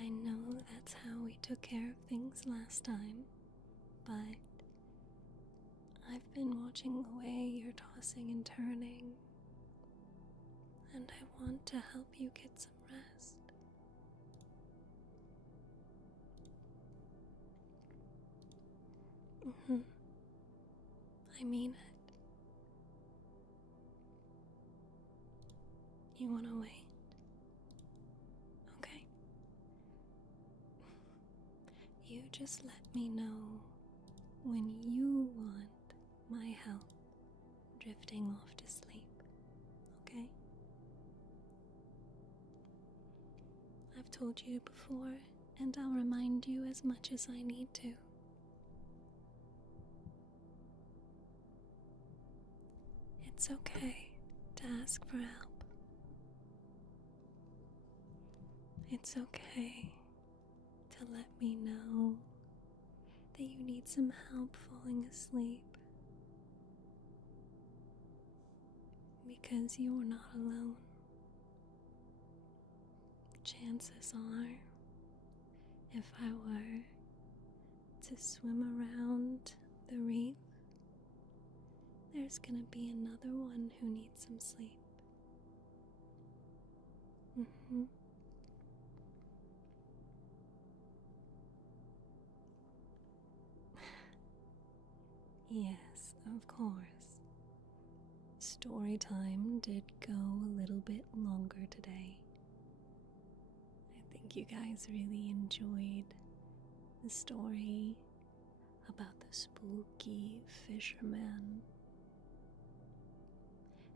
I know that's how we took care of things last time, but I've been watching the way you're tossing and turning, and I want to help you get some rest. I mean it. You wanna wait? Okay. You just let me know when you want my help drifting off to sleep, okay? I've told you before, and I'll remind you as much as I need to. It's okay to ask for help. It's okay to let me know that you need some help falling asleep, because you're not alone. Chances are, if I were to swim around the reef, there's gonna be another one who needs some sleep. Yes, of course. Story time did go a little bit longer today. I think you guys really enjoyed the story about the spooky fisherman.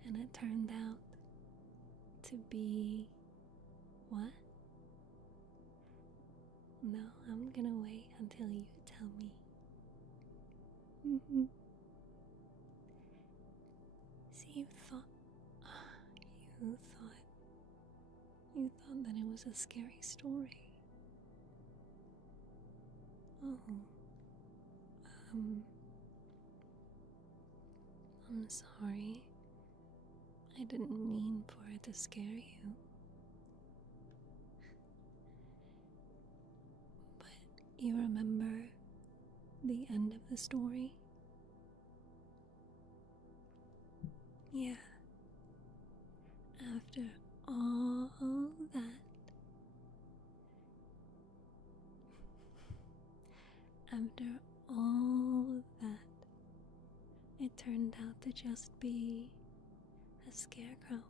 And it turned out to be what? No, I'm gonna wait until you tell me. See, you thought that it was a scary story. Oh, I'm sorry. I didn't mean for it to scare you. But you remember the end of the story? Yeah. After all that, it turned out to just be a scarecrow.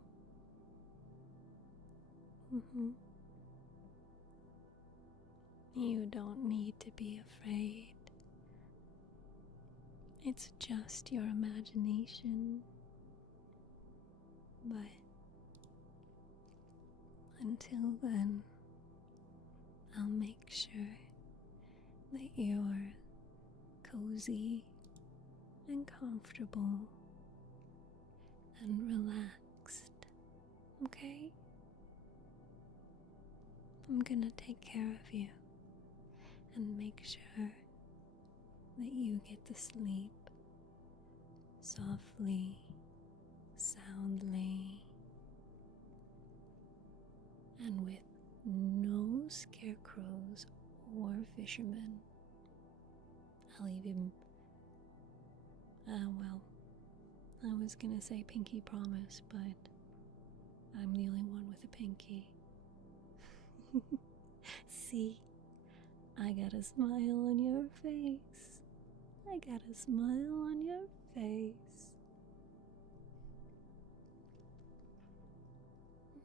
You don't need to be afraid. It's just your imagination. But until then, I'll make sure that you're cozy and comfortable and relaxed, okay? I'm gonna take care of you and make sure that you get to sleep softly, soundly, and with no scarecrows or fishermen. I'll even, I was gonna say pinky promise, but I'm the only one with a pinky. See, I got a smile on your face. I got a smile on your face.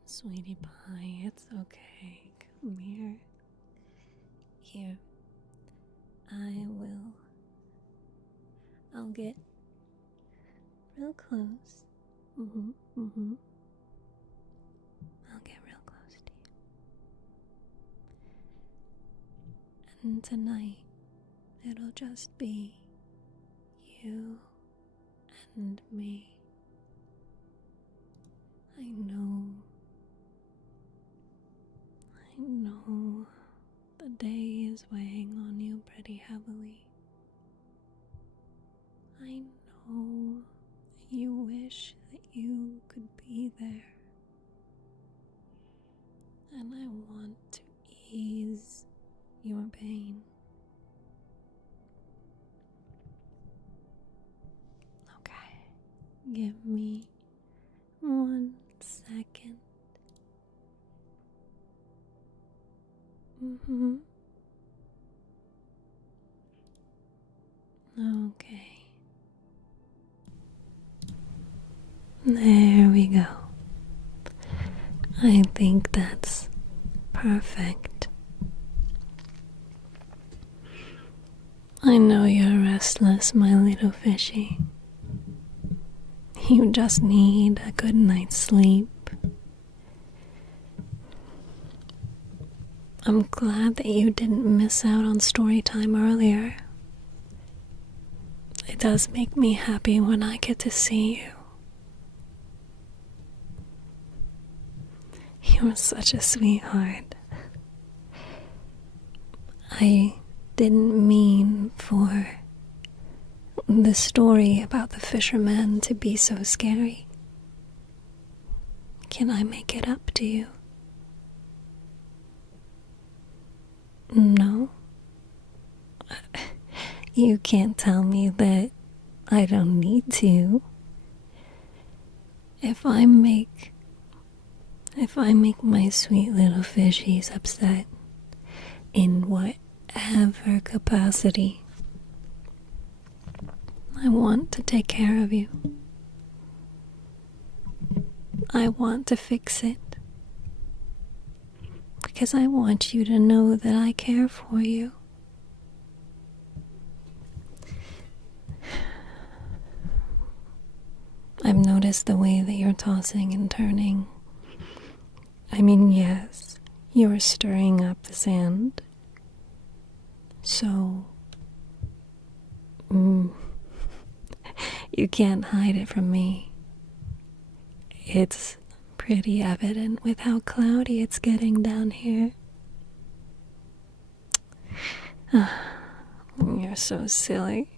Sweetie pie, it's okay. Come here. Here. I'll get real close. I'll get real close to you. And tonight, it'll just be you and me. I know the day is weighing on you pretty heavily. I know you wish that you could be there and I want to ease your pain. Okay, give me 1 second. Okay. There we go. I think that's perfect. I know you're restless, my little fishy. You just need a good night's sleep. I'm glad that you didn't miss out on story time earlier. It does make me happy when I get to see you. You're such a sweetheart. I didn't mean for the story about the fisherman to be so scary. Can I make it up to you? No? You can't tell me that I don't need to. If I make my sweet little fishies upset in whatever capacity, I want to take care of you. I want to fix it. Because I want you to know that I care for you. I've noticed the way that you're tossing and turning. I mean, yes, you're stirring up the sand. So, you can't hide it from me. It's pretty evident with how cloudy it's getting down here. You're so silly.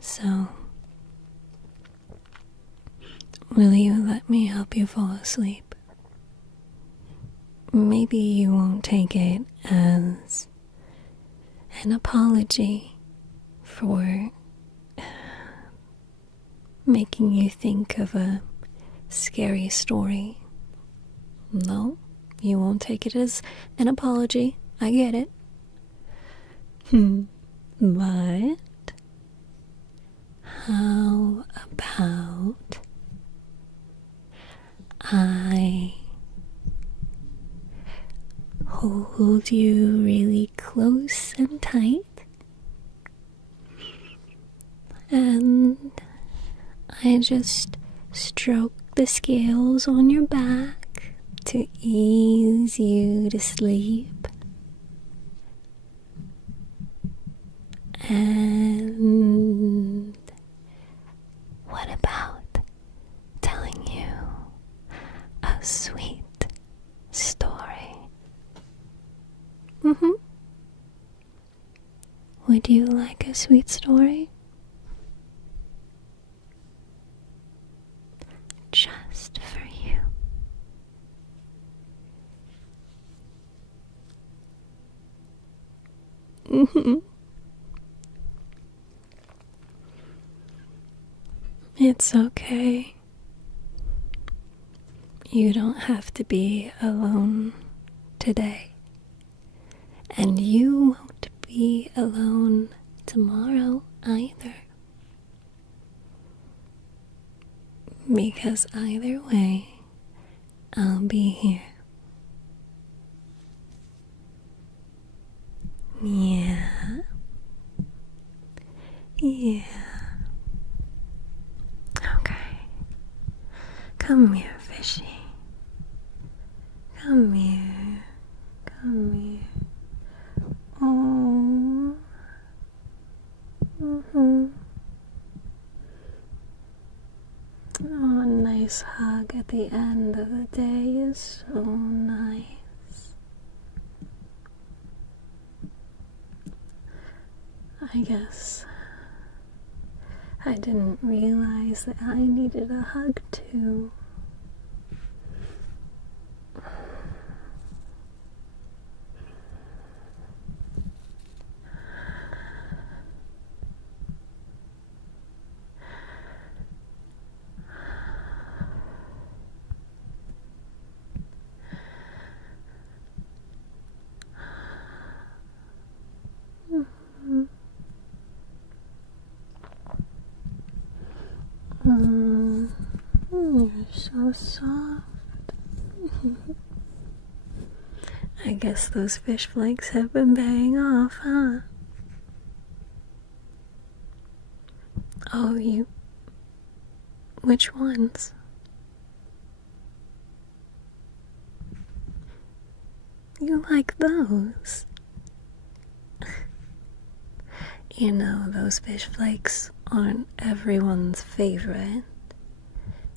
So, will you let me help you fall asleep? Maybe you won't take it as an apology for making you think of a scary story. No, you won't take it as an apology. I get it. But how about I hold you really close and tight, and I just stroke the scales on your back to ease you to sleep. And what about telling you a sweet story? Would you like a sweet story? Just for you. It's okay. You don't have to be alone today. And you won't be alone tomorrow either. Because either way, I'll be here. Yeah. Okay. Come here, fishy. Come here. Oh. Oh, a nice hug at the end of the day is so nice. I guess I didn't realize that I needed a hug too. You're so soft. I guess those fish flakes have been paying off, huh? Oh, which ones? You like those? You know, those fish flakes aren't everyone's favorite,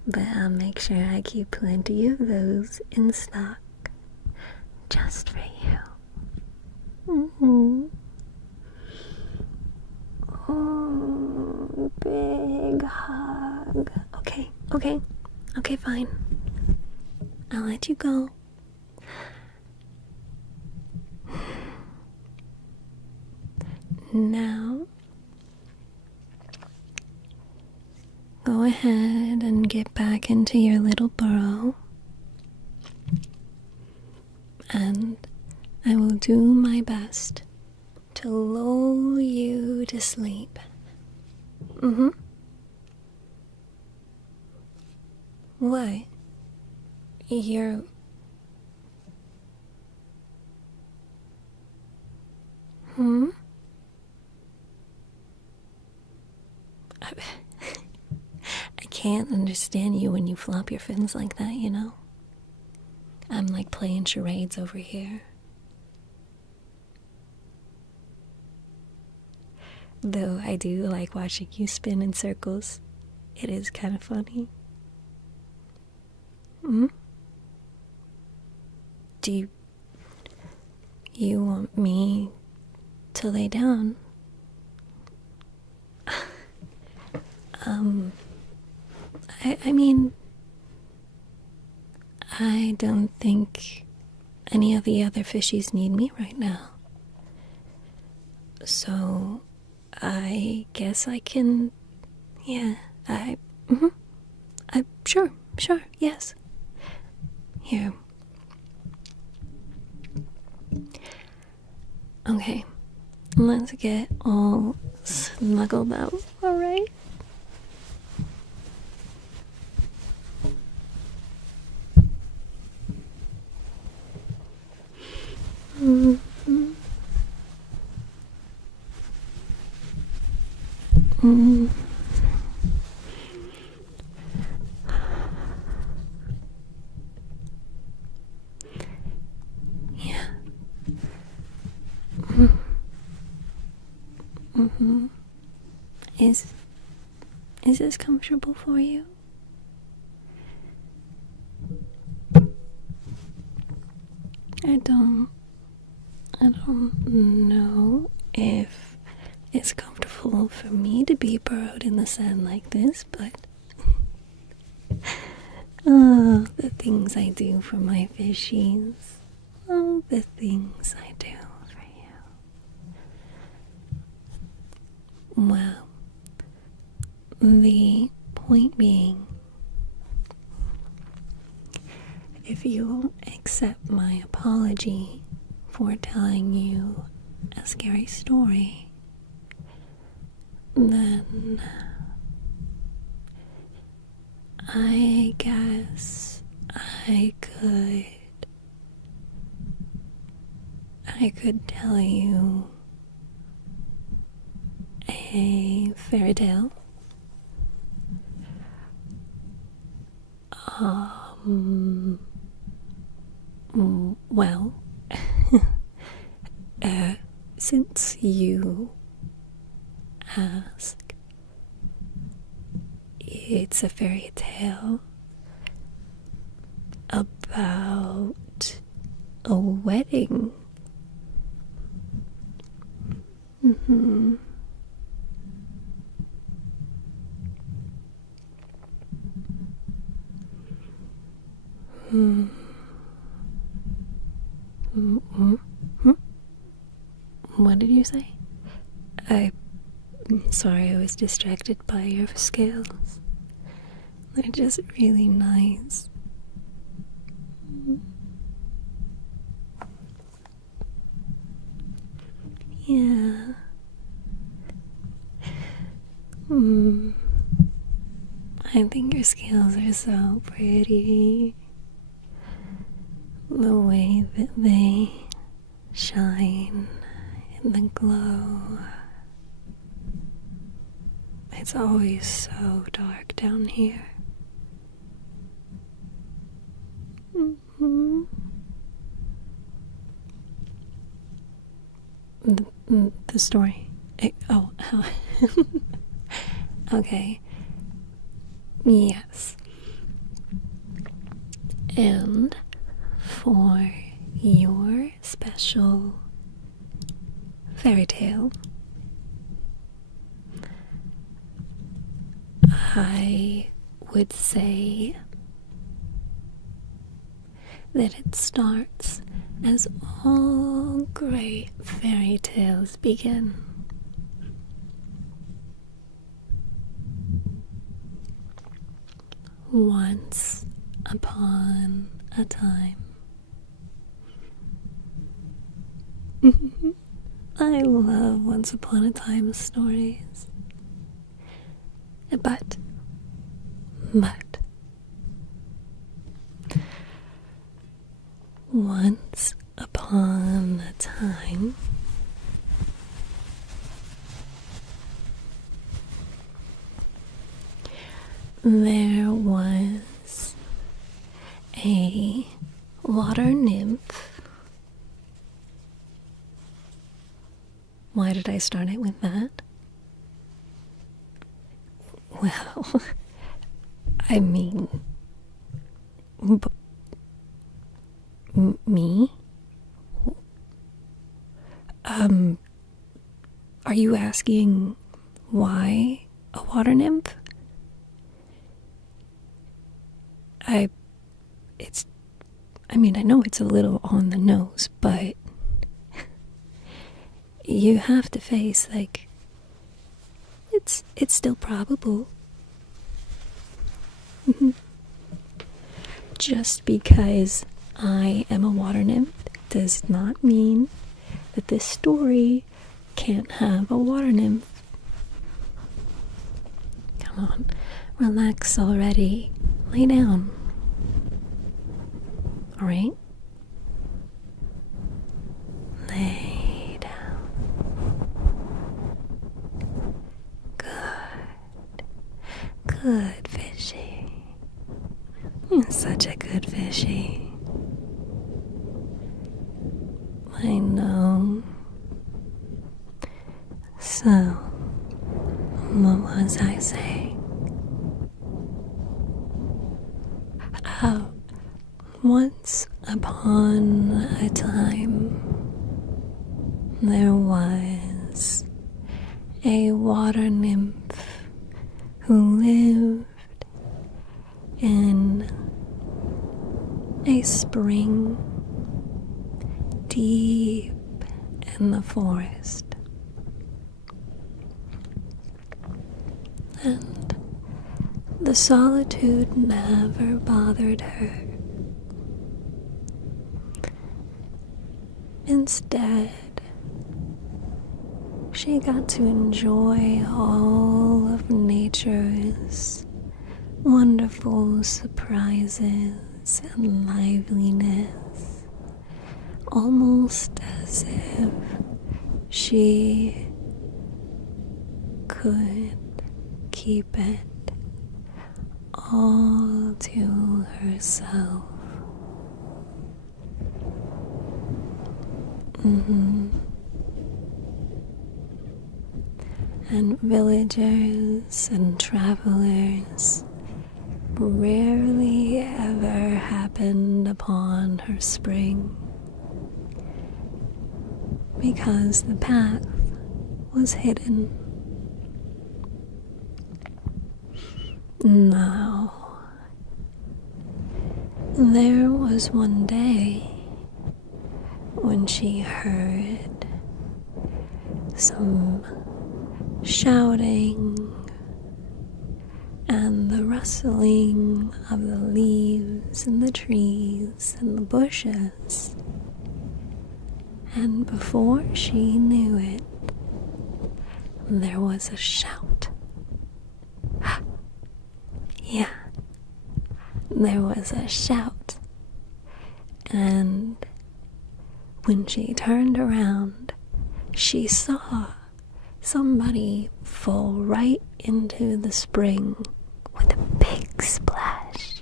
but I'll make sure I keep plenty of those in stock, just for you. Oh, big hug. Okay, fine. I'll let you go. Now, go ahead and get back into your little burrow, and I will do my best to lull you to sleep. What? You're... I can't understand you when you flop your fins like that, you know? I'm like playing charades over here. Though I do like watching you spin in circles. It is kind of funny. Do you want me to lay down? I mean, I don't think any of the other fishies need me right now. So, I guess I can, sure, yes. Here. Okay, let's get all snuggled up, alright? Yeah. Is this comfortable for you? I don't know if it's comfortable for me to be burrowed in the sand like this, but oh, the things I do for my fishies. Oh, the things I do for you. Well, the point being, if you accept my apology for telling you a scary story, then I guess I could tell you a fairy tale. Well, since you ask, it's a fairy tale about a wedding. What did you say? I'm sorry, I was distracted by your scales. They're just really nice. Yeah. I think your scales are so pretty. The way that they shine in the glow. It's always so dark down here. The story. Okay. Yes. And for your special fairy tale, I would say that it starts as all great fairy tales begin. Once upon a time. I love once upon a time stories. But once upon a time, there was a water nymph. Why did I start it with that? Well, I mean, me? Are you asking why a water nymph? I know it's a little on the nose, but you have to face, like, it's still probable. Just because I am a water nymph does not mean that this story can't have a water nymph. Come on, relax already. Lay down. Alright? Lay down. Good fishy. You're such a good fishy. I know. So, what was I saying? Once upon a time, there was a water nymph who lived in a spring deep in the forest. And the solitude never bothered her. Instead, she got to enjoy all of nature's wonderful surprises and liveliness, almost as if she could keep it all to herself. And villagers and travelers rarely ever happened upon her spring, because the path was hidden. Now, there was one day when she heard some shouting and the rustling of the leaves in the trees and the bushes. And before she knew it, there was a shout. Yeah, there was a shout, and when she turned around, she saw somebody fall right into the spring with a big splash.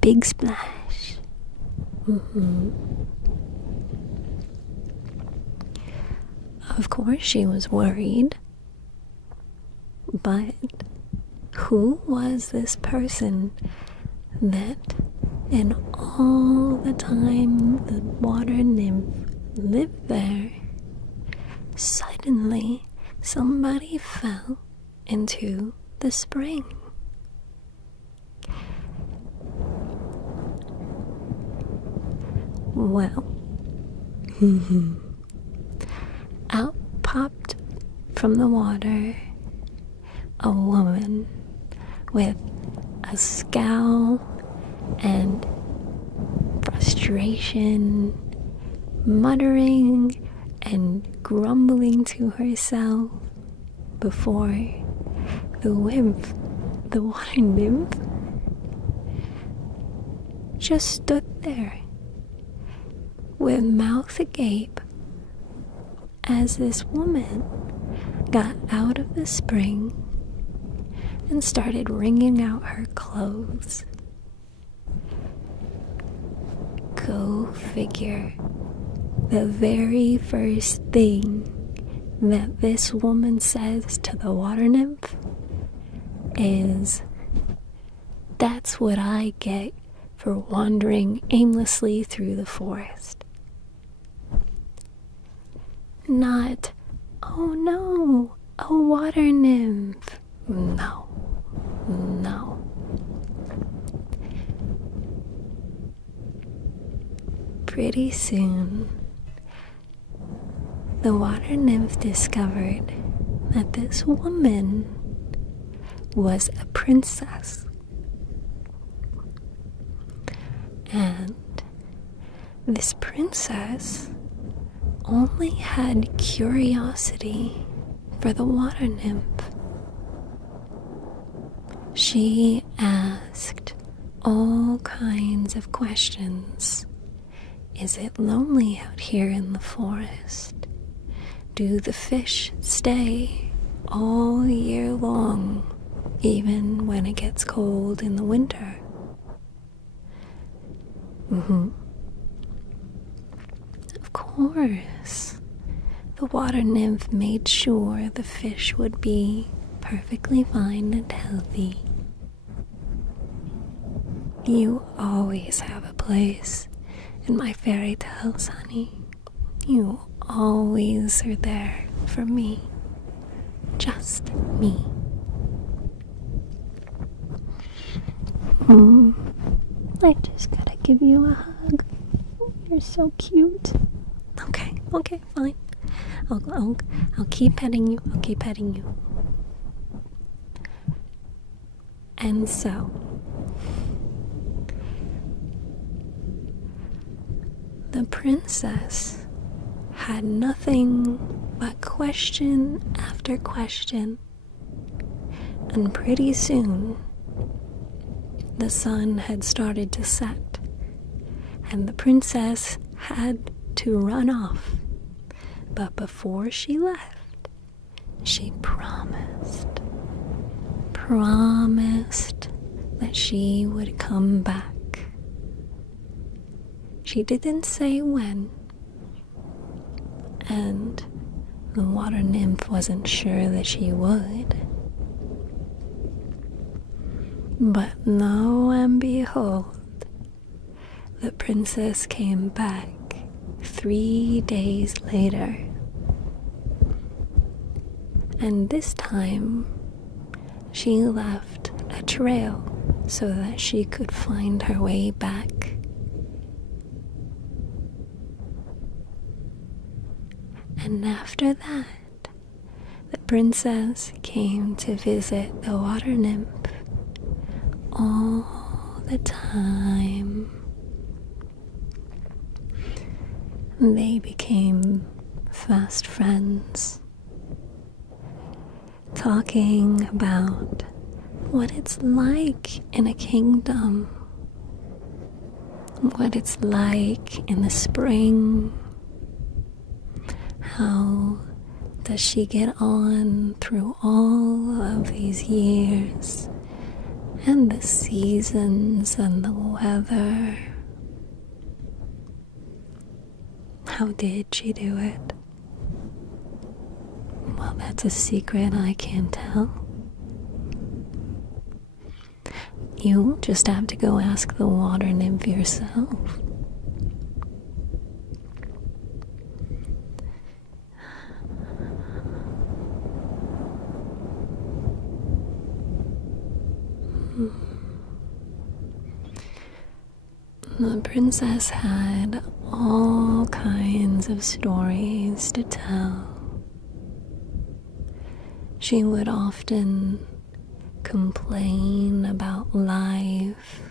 Big splash. Of course, she was worried. But who was this person that in all the time the water nymph lived there, suddenly somebody fell into the spring? Well, out popped from the water a woman with a scowl and frustration, muttering and grumbling to herself before the water nymph, just stood there with mouth agape as this woman got out of the spring and started wringing out her clothes. Go figure. The very first thing that this woman says to the water nymph is, "That's what I get for wandering aimlessly through the forest." Not, "Oh no, a water nymph." No. Pretty soon, the water nymph discovered that this woman was a princess. And this princess only had curiosity for the water nymph. She asked all kinds of questions. Is it lonely out here in the forest? Do the fish stay all year long, even when it gets cold in the winter? Of course, the water nymph made sure the fish would be perfectly fine and healthy. You always have a place in my fairy tales, honey. You always are there for me. Just me. I just gotta give you a hug. You're so cute. Okay, fine. I'll keep petting you. And so, the princess had nothing but question after question, and pretty soon the sun had started to set, and the princess had to run off. But before she left, she promised that she would come back. She didn't say when, and the water nymph wasn't sure that she would. But lo and behold, the princess came back 3 days later. And this time, she left a trail so that she could find her way back. And after that, the princess came to visit the water nymph all the time. They became fast friends, talking about what it's like in a kingdom, what it's like in the spring. How does she get on through all of these years and the seasons and the weather? How did she do it? Well, that's a secret I can't tell. You just have to go ask the water nymph yourself. The princess had all kinds of stories to tell. She would often complain about life,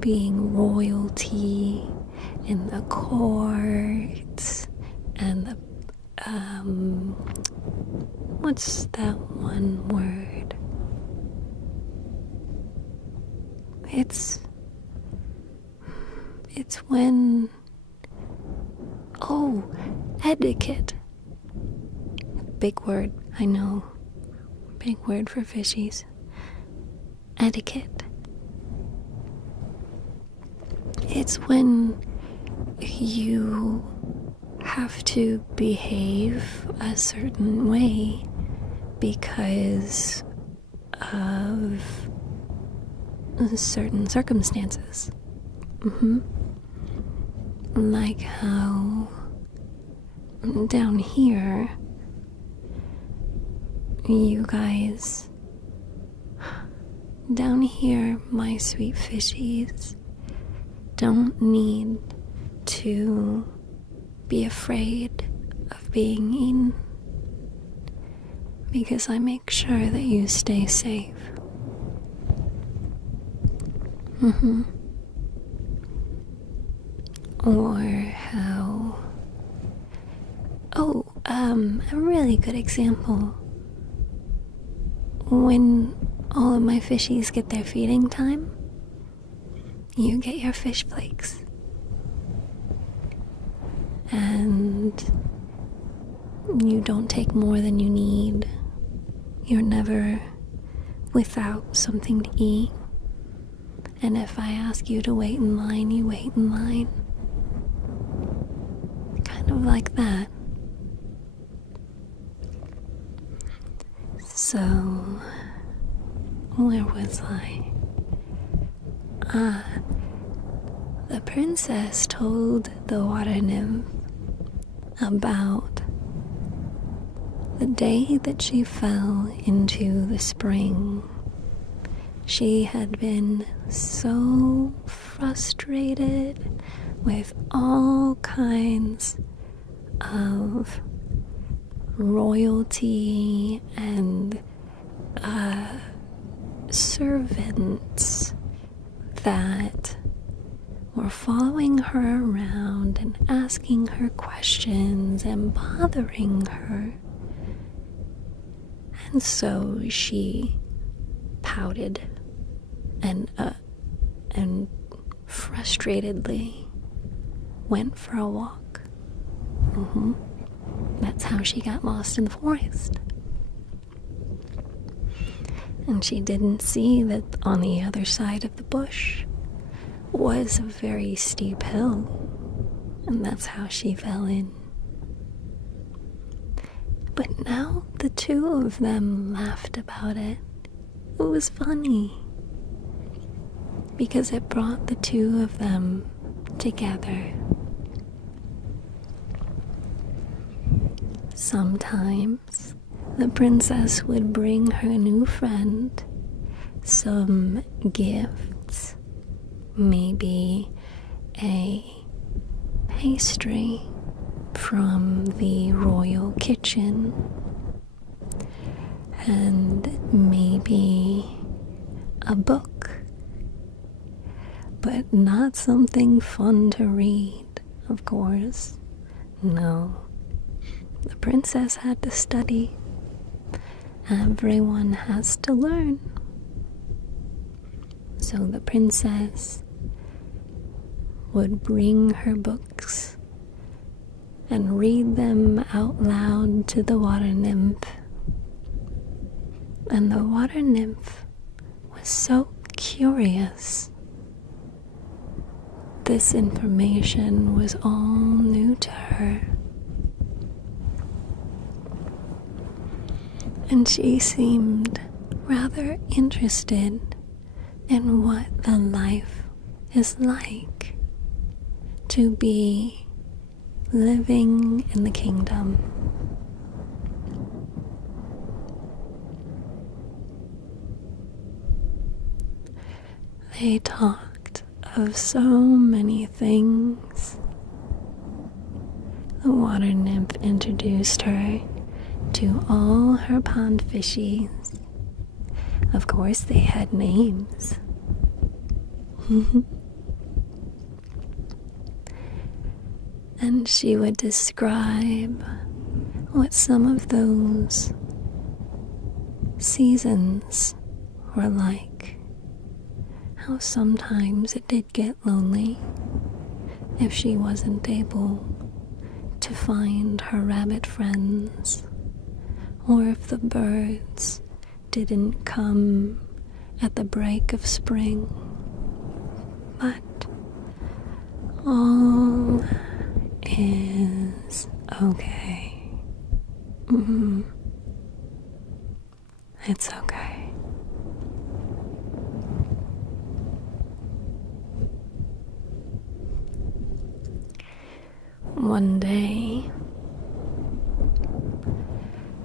being royalty in the court, and the, what's that one word? It's when, oh, etiquette. Big word, I know. Big word for fishies. Etiquette. It's when you have to behave a certain way because of certain circumstances. Like how down here, you guys, down here, my sweet fishies, don't need to be afraid of being eaten, because I make sure that you stay safe. Or how, a really good example. When all of my fishies get their feeding time, you get your fish flakes. And you don't take more than you need. You're never without something to eat. And if I ask you to wait in line, you wait in line. Kind of like that. So, where was I? The princess told the water nymph about the day that she fell into the spring. She had been so frustrated with all kinds of royalty and servants that were following her around and asking her questions and bothering her. And so she pouted and frustratedly went for a walk. That's how she got lost in the forest. And she didn't see that on the other side of the bush was a very steep hill, and that's how she fell in. But now the two of them laughed about it. It was funny because it brought the two of them together. Sometimes the princess would bring her new friend some gifts, maybe a pastry from the royal kitchen, and maybe a book, but not something fun to read, of course. No, the princess had to study. Everyone has to learn. So the princess would bring her books and read them out loud to the water nymph. And the water nymph was so curious. This information was all new to her. And she seemed rather interested in what the life is like to be living in the kingdom. They talked of so many things. The water nymph introduced her to all her pond fishies. Of course, they had names. And she would describe what some of those seasons were like. How sometimes it did get lonely if she wasn't able to find her rabbit friends, or if the birds didn't come at the break of spring. But all is okay. It's okay. One day,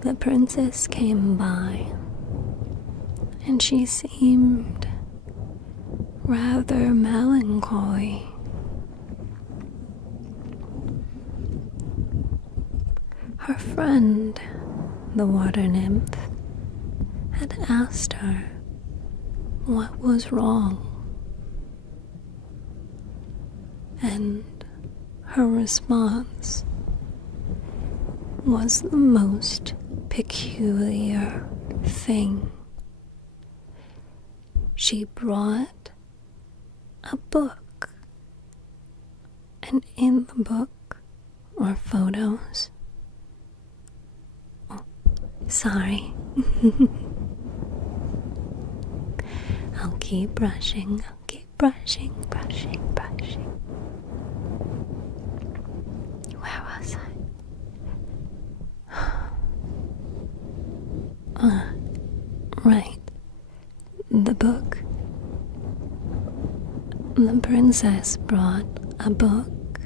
the princess came by, and she seemed rather melancholy. Her friend, the water nymph, had asked her what was wrong, and her response was the most peculiar thing. She brought a book, and in the book were photos. Oh, sorry. I'll keep brushing, brushing. Where was I? Right. The book. The princess brought a book,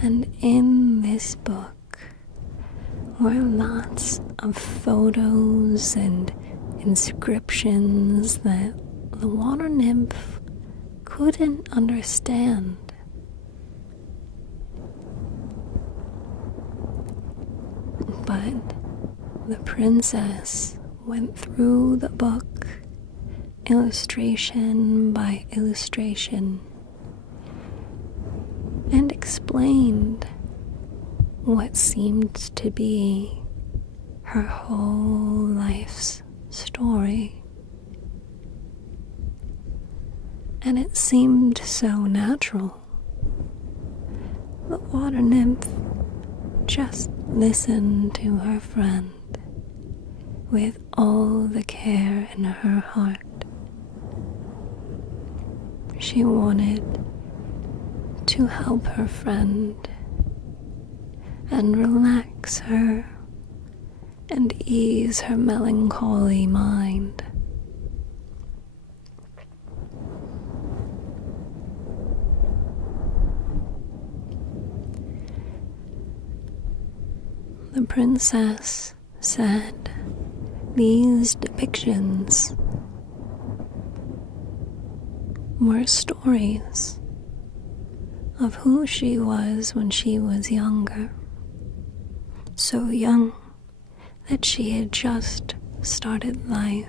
and in this book were lots of photos and inscriptions that the water nymph couldn't understand. But the princess went through the book, illustration by illustration, and explained what seemed to be her whole life's story. And it seemed so natural. The water nymph just listened to her friend with all the care in her heart. She wanted to help her friend and relax her and ease her melancholy mind. The princess said these depictions were stories of who she was when she was younger, so young that she had just started life.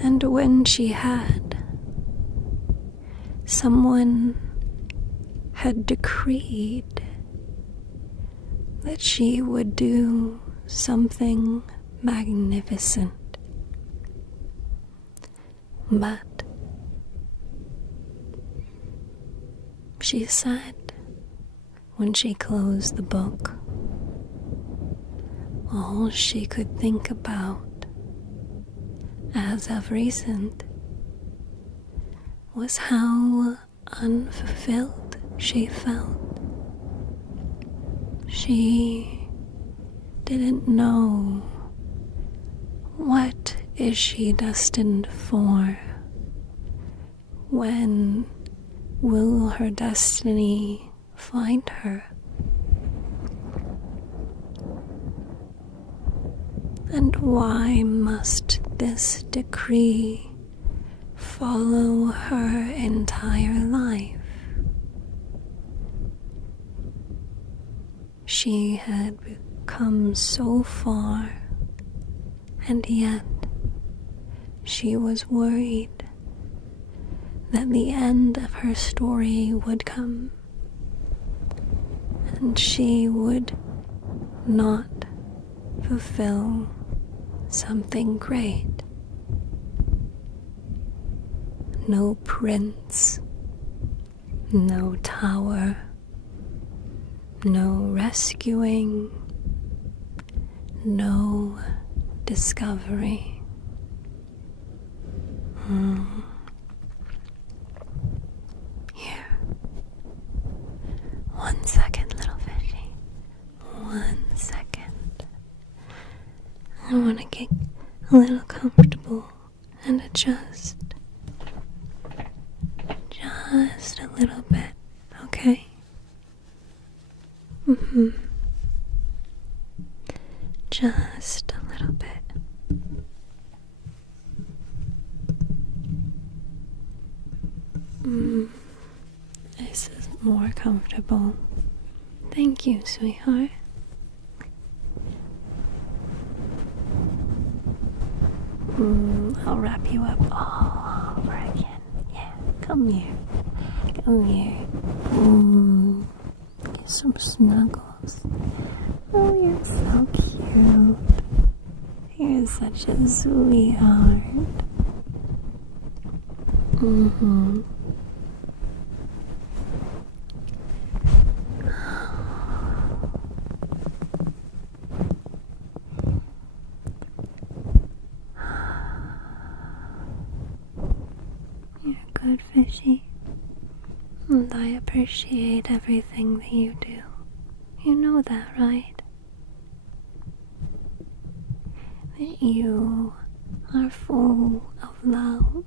And when she had, someone had decreed that she would do something magnificent. But she said when she closed the book, all she could think about as of recent was how unfulfilled she felt. She didn't know what is she destined for. When will her destiny find her? And why must this decree follow her entire life? She had come so far, and yet she was worried that the end of her story would come, and she would not fulfill something great. No prince, no tower, no rescuing, no discovery. Here. 1 second, little fishy. 1 second. I want to get a little comfortable and adjust. Just a little bit, okay? Just a little bit. This is more comfortable. Thank you, sweetheart. I'll wrap you up all over again. Yeah, come here. Come here. Get some snuggles. Oh, you're so cute. You're such a sweetheart. You're good, fishy. And I appreciate everything that you do. You know that, right? That you are full of love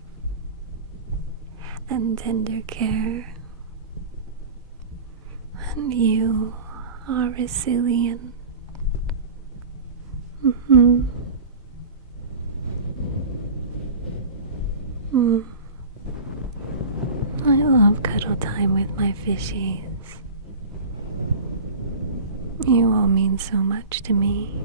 and tender care. And you are resilient. I love cuddle time with my fishies. You all mean so much to me.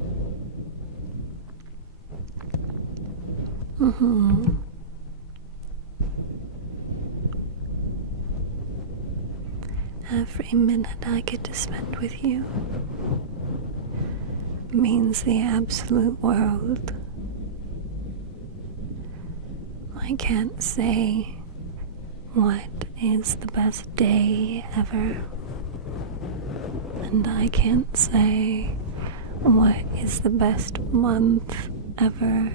Every minute I get to spend with you means the absolute world. I can't say what is the best day ever, and I can't say what is the best month ever,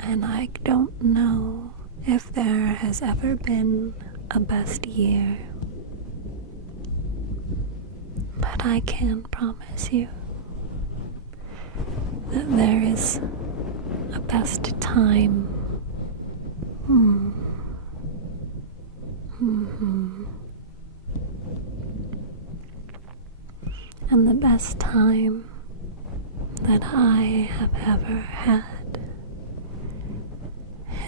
and I don't know if there has ever been a best year, but I can promise you that there is a best time. And the best time that I have ever had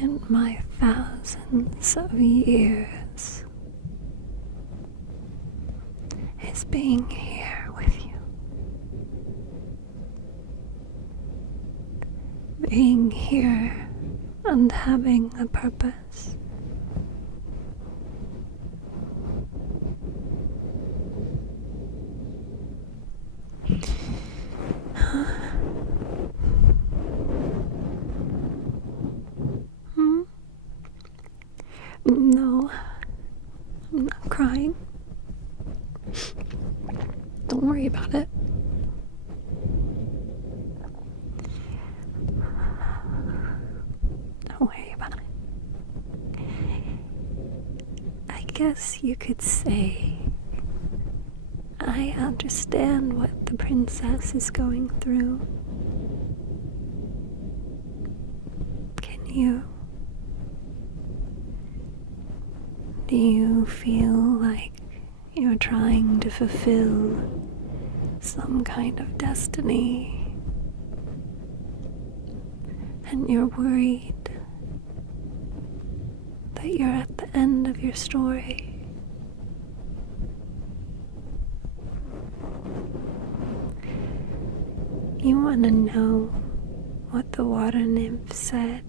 in my thousands of years is being here with you. Being here and having a purpose. guess you could say I understand what the princess is going through. Can you? Do you feel like you're trying to fulfill some kind of destiny? And you're worried that you're at the end of your story. You want to know what the water nymph said?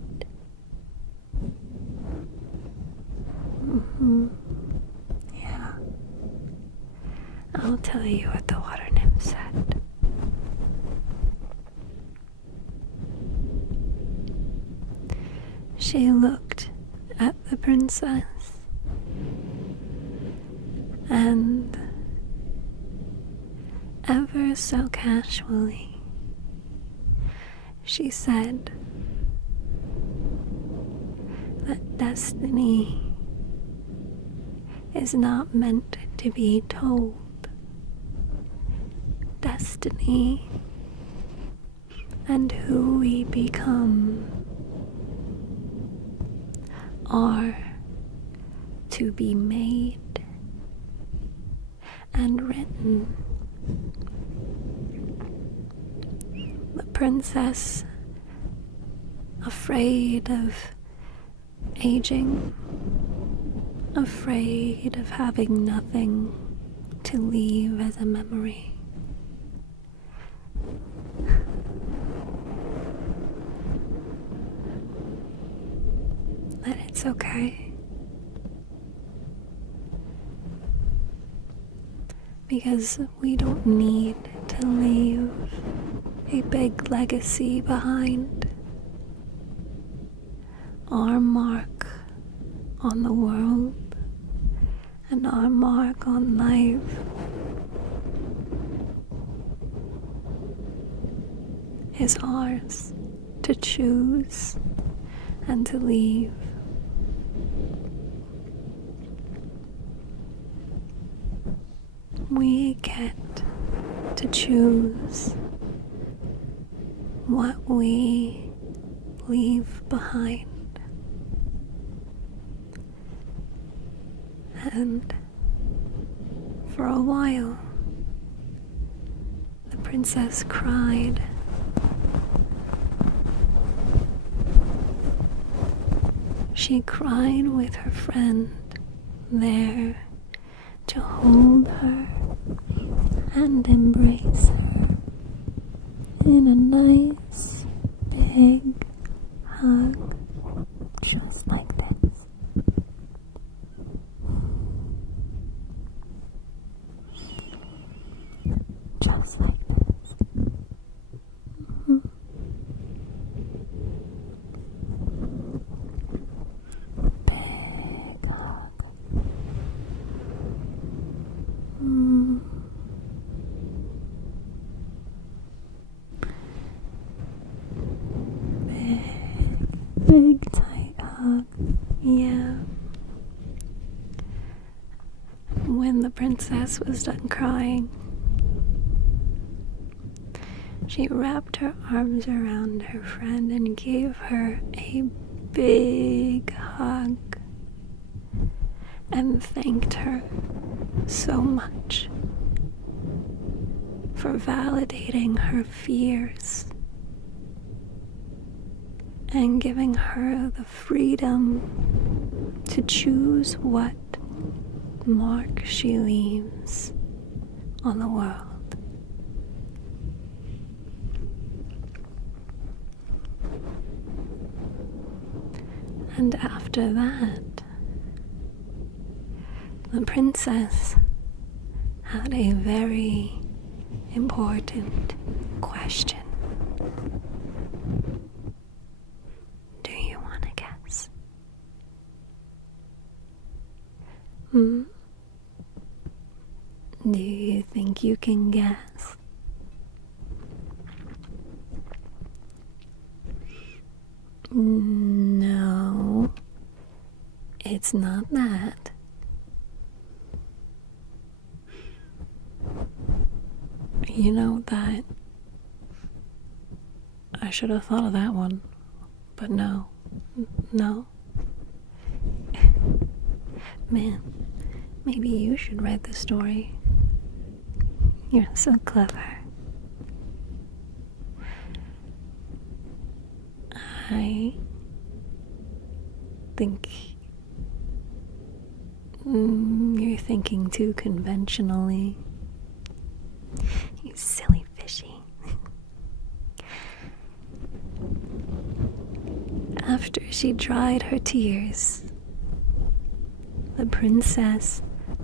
Yeah. I'll tell you what the water nymph said. She looked at the princess and, ever so casually, she said that destiny is not meant to be told. Destiny and who we become are to be made and written. The princess, afraid of aging, afraid of having nothing to leave as a memory, that it's okay. Because we don't need to leave a big legacy behind. Our mark on the world and our mark on life is ours to choose and to leave. We get to choose what we leave behind. And for a while, the princess cried. She cried with her friend there to hold her and embrace her in a nice big hug, just like this. Just like this. Big hug. Big tight hug. Yeah. When the princess was done crying, she wrapped her arms around her friend and gave her a big hug and thanked her so much for validating her fears and giving her the freedom to choose what mark she leaves on the world. And after that, the princess had a very important question. Do you want to guess? Do you think you can guess? No, it's not that. You know that I should have thought of that one, but no. Man, maybe you should write the story. You're so clever. I think you're thinking too conventionally. You silly fishy. After she dried her tears, the princess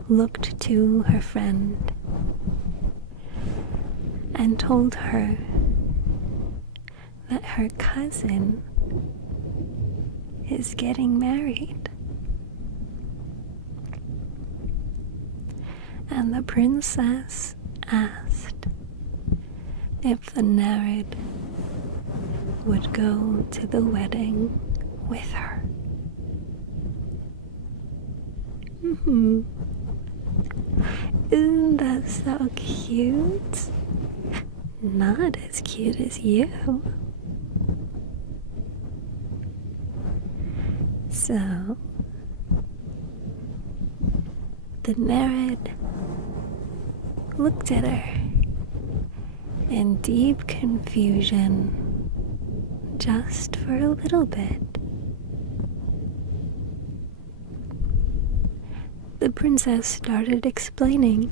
looked to her friend and told her that her cousin is getting married. And the princess asked if the Nereid would go to the wedding with her. Isn't that so cute? Not as cute as you. So, the Nereid looked at her in deep confusion just for a little bit. The princess started explaining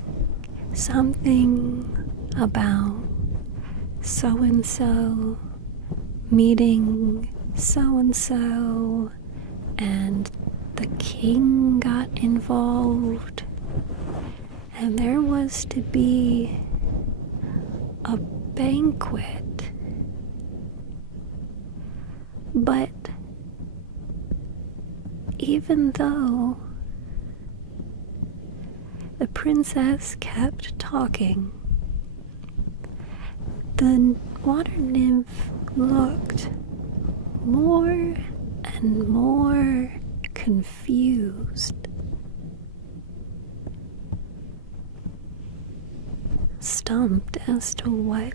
something about so-and-so meeting so-and-so, and the king got involved, and there was to be a banquet. But even though the princess kept talking, the water nymph looked more and more confused. Stumped as to what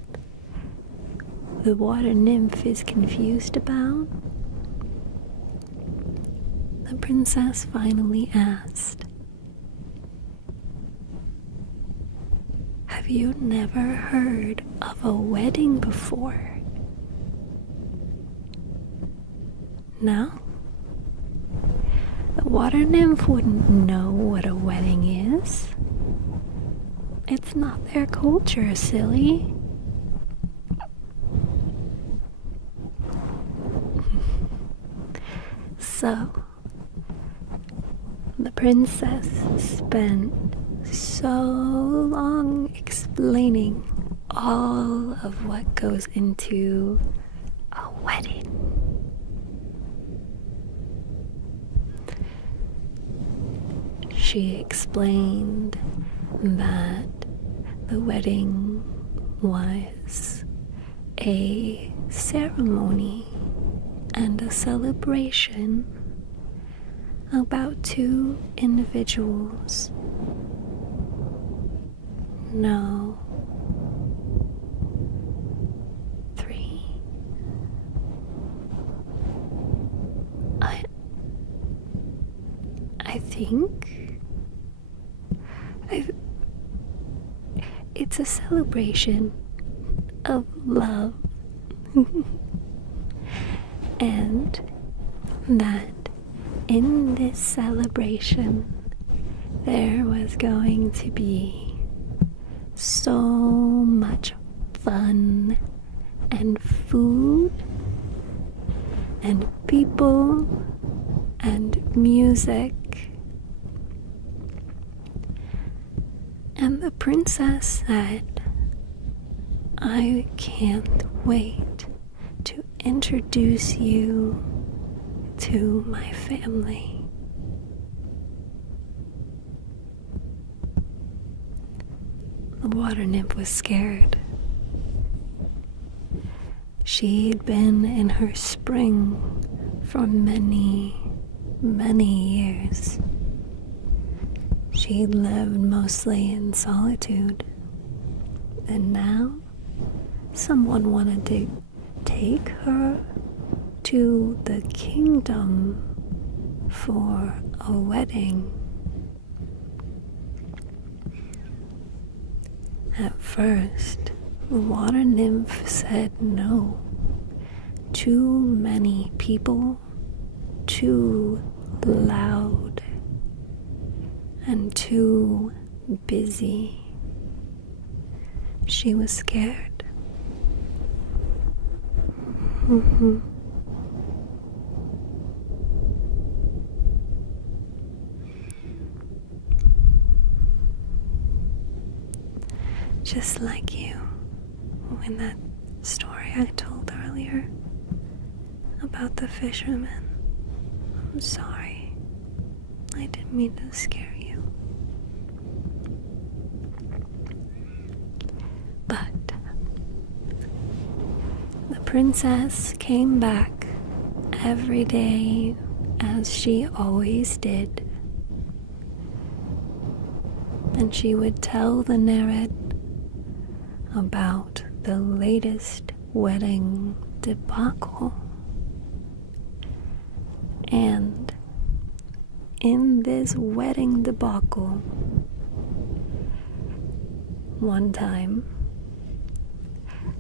the water nymph is confused about, the princess finally asked, "Have you never heard of a wedding before?" No? The water nymph wouldn't know what a wedding is. It's not their culture, silly. So, the princess spent so long explaining all of what goes into a wedding. She explained that the wedding was a ceremony and a celebration about two individuals. No, three. I think it's a celebration of love. And that in this celebration there was going to be so much fun and food and people and music. And the princess said, "I can't wait to introduce you to my family." The water nymph was scared. She'd been in her spring for many, many years. She'd lived mostly in solitude, And now someone wanted to take her to the kingdom for a wedding. At first, the water nymph said no. Too many people, too loud, and too busy. She was scared. Just like you in that story I told earlier about the fisherman. I'm sorry. I didn't mean to scare you. But the princess came back every day as she always did. And she would tell the Nereid about the latest wedding debacle. And in this wedding debacle, one time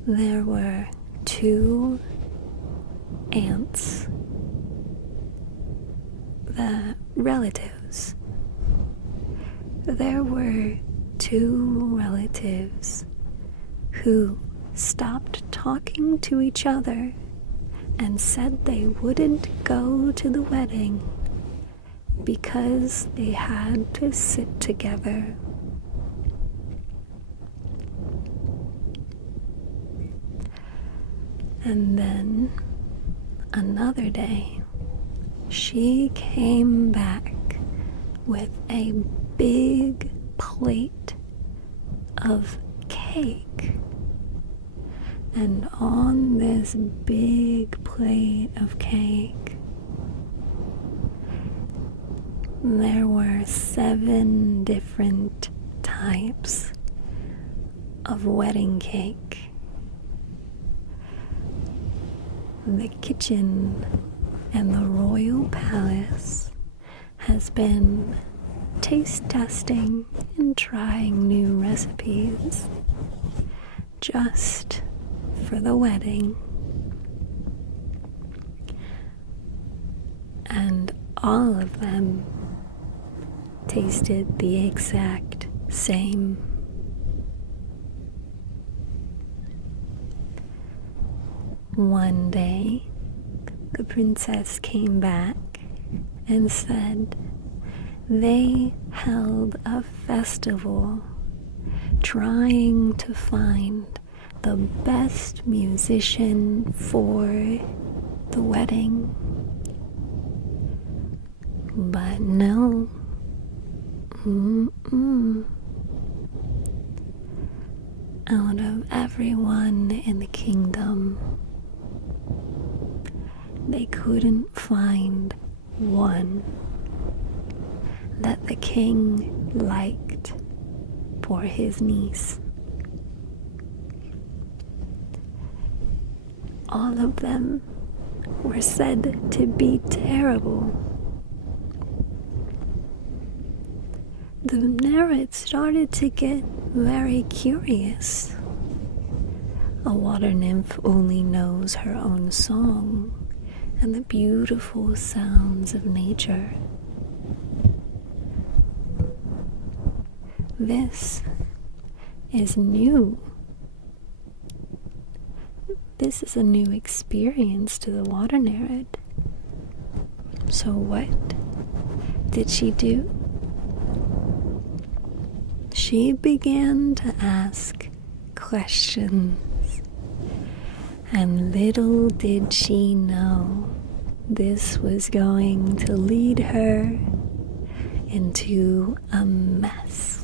there were 2 aunts, the relatives. There were 2 relatives who stopped talking to each other and said they wouldn't go to the wedding because they had to sit together. And then another day, she came back with a big plate of cake. And on this big plate of cake, there were 7 different types of wedding cake. The kitchen and the royal palace has been taste testing and trying new recipes just for the wedding. And all of them tasted the exact same. One day, the princess came back and said they held a festival trying to find the best musician for the wedding. But no. Out of everyone in the kingdom, they couldn't find one that the king liked for his niece. All of them were said to be terrible. The Nereid started to get very curious. A water nymph only knows her own song and the beautiful sounds of nature. This is new. This is a new experience to the water Nereid. So what did she do? She began to ask questions. And little did she know this was going to lead her into a mess.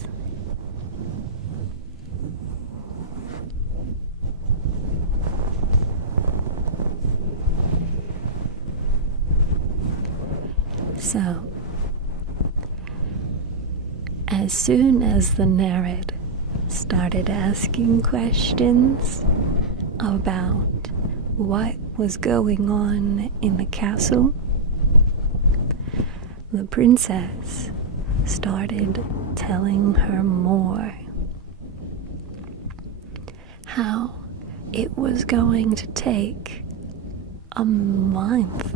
So, as soon as the Nereid started asking questions about what was going on in the castle, the princess started telling her more. How it was going to take a month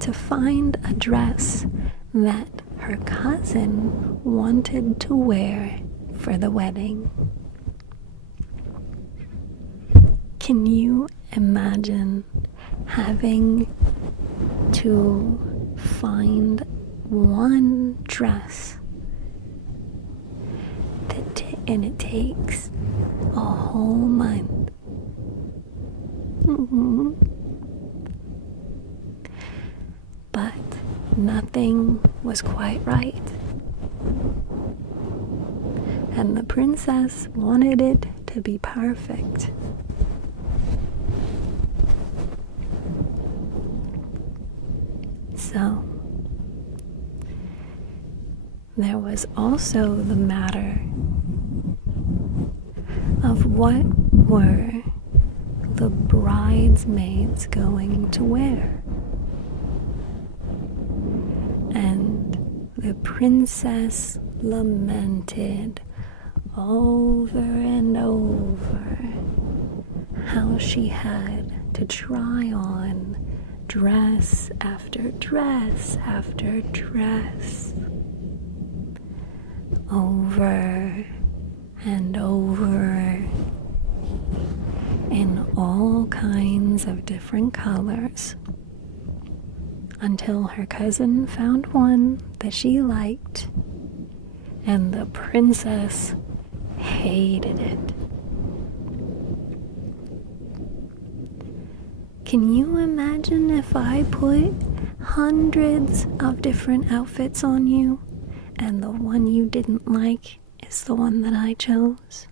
to find a dress that her cousin wanted to wear for the wedding. Can you imagine having to find one dress and it takes a whole month? But nothing was quite right, and the princess wanted it to be perfect. So there was also the matter of what were the bridesmaids going to wear. And the princess lamented over and over how she had to try on dress after dress after dress, over and over, in all kinds of different colors, until her cousin found one that she liked, and the princess hated it. Can you imagine if I put hundreds of different outfits on you, and the one you didn't like is the one that I chose?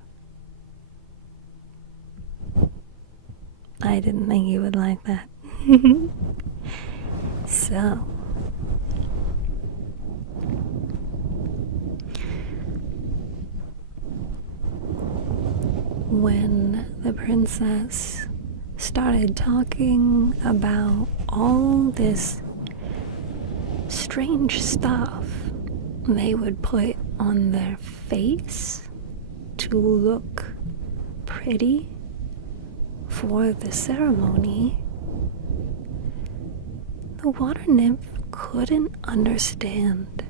I didn't think you would like that. So, when the princess started talking about all this strange stuff they would put on their face to look pretty for the ceremony, the water nymph couldn't understand.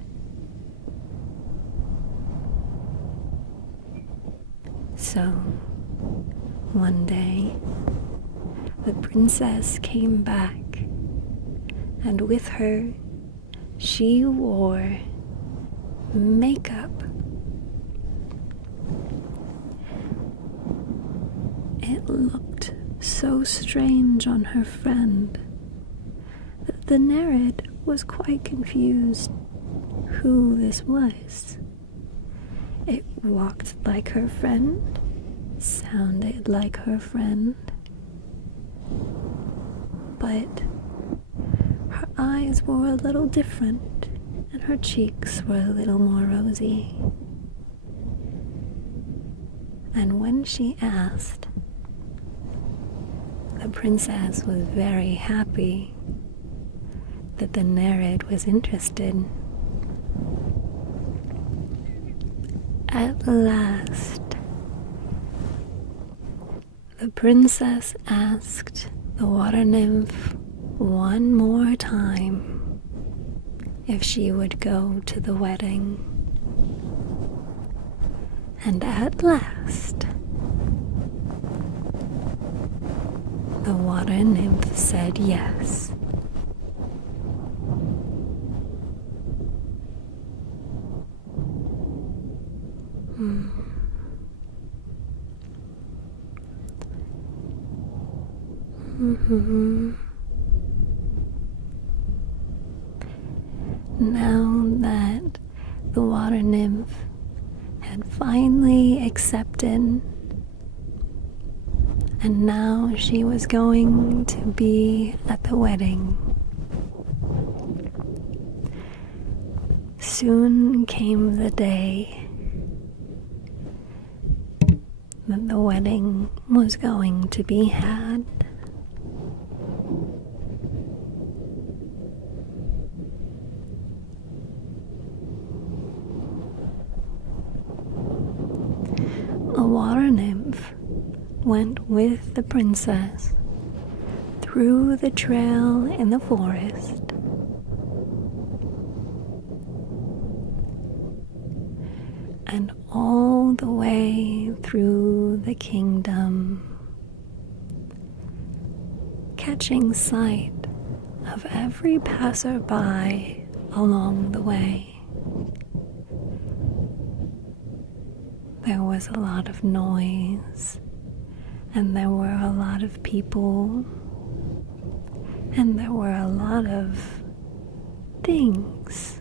So, one day, the princess came back, and with her, she wore makeup. It looked so strange on her friend that the Nereid was quite confused who this was. It walked like her friend, sounded like her friend, but her eyes were a little different and her cheeks were a little more rosy. And when she asked, the princess was very happy that the Nereid was interested. At last, the princess asked the water nymph one more time if she would go to the wedding. And at last, the water nymph said yes. Now that the water nymph had finally accepted, and now she was going to be at the wedding, soon came the day that the wedding was going to be had. A water nymph went with the princess through the trail in the forest, and all the way through the kingdom, catching sight of every passerby along the way. There was a lot of noise, and there were a lot of people, and there were a lot of things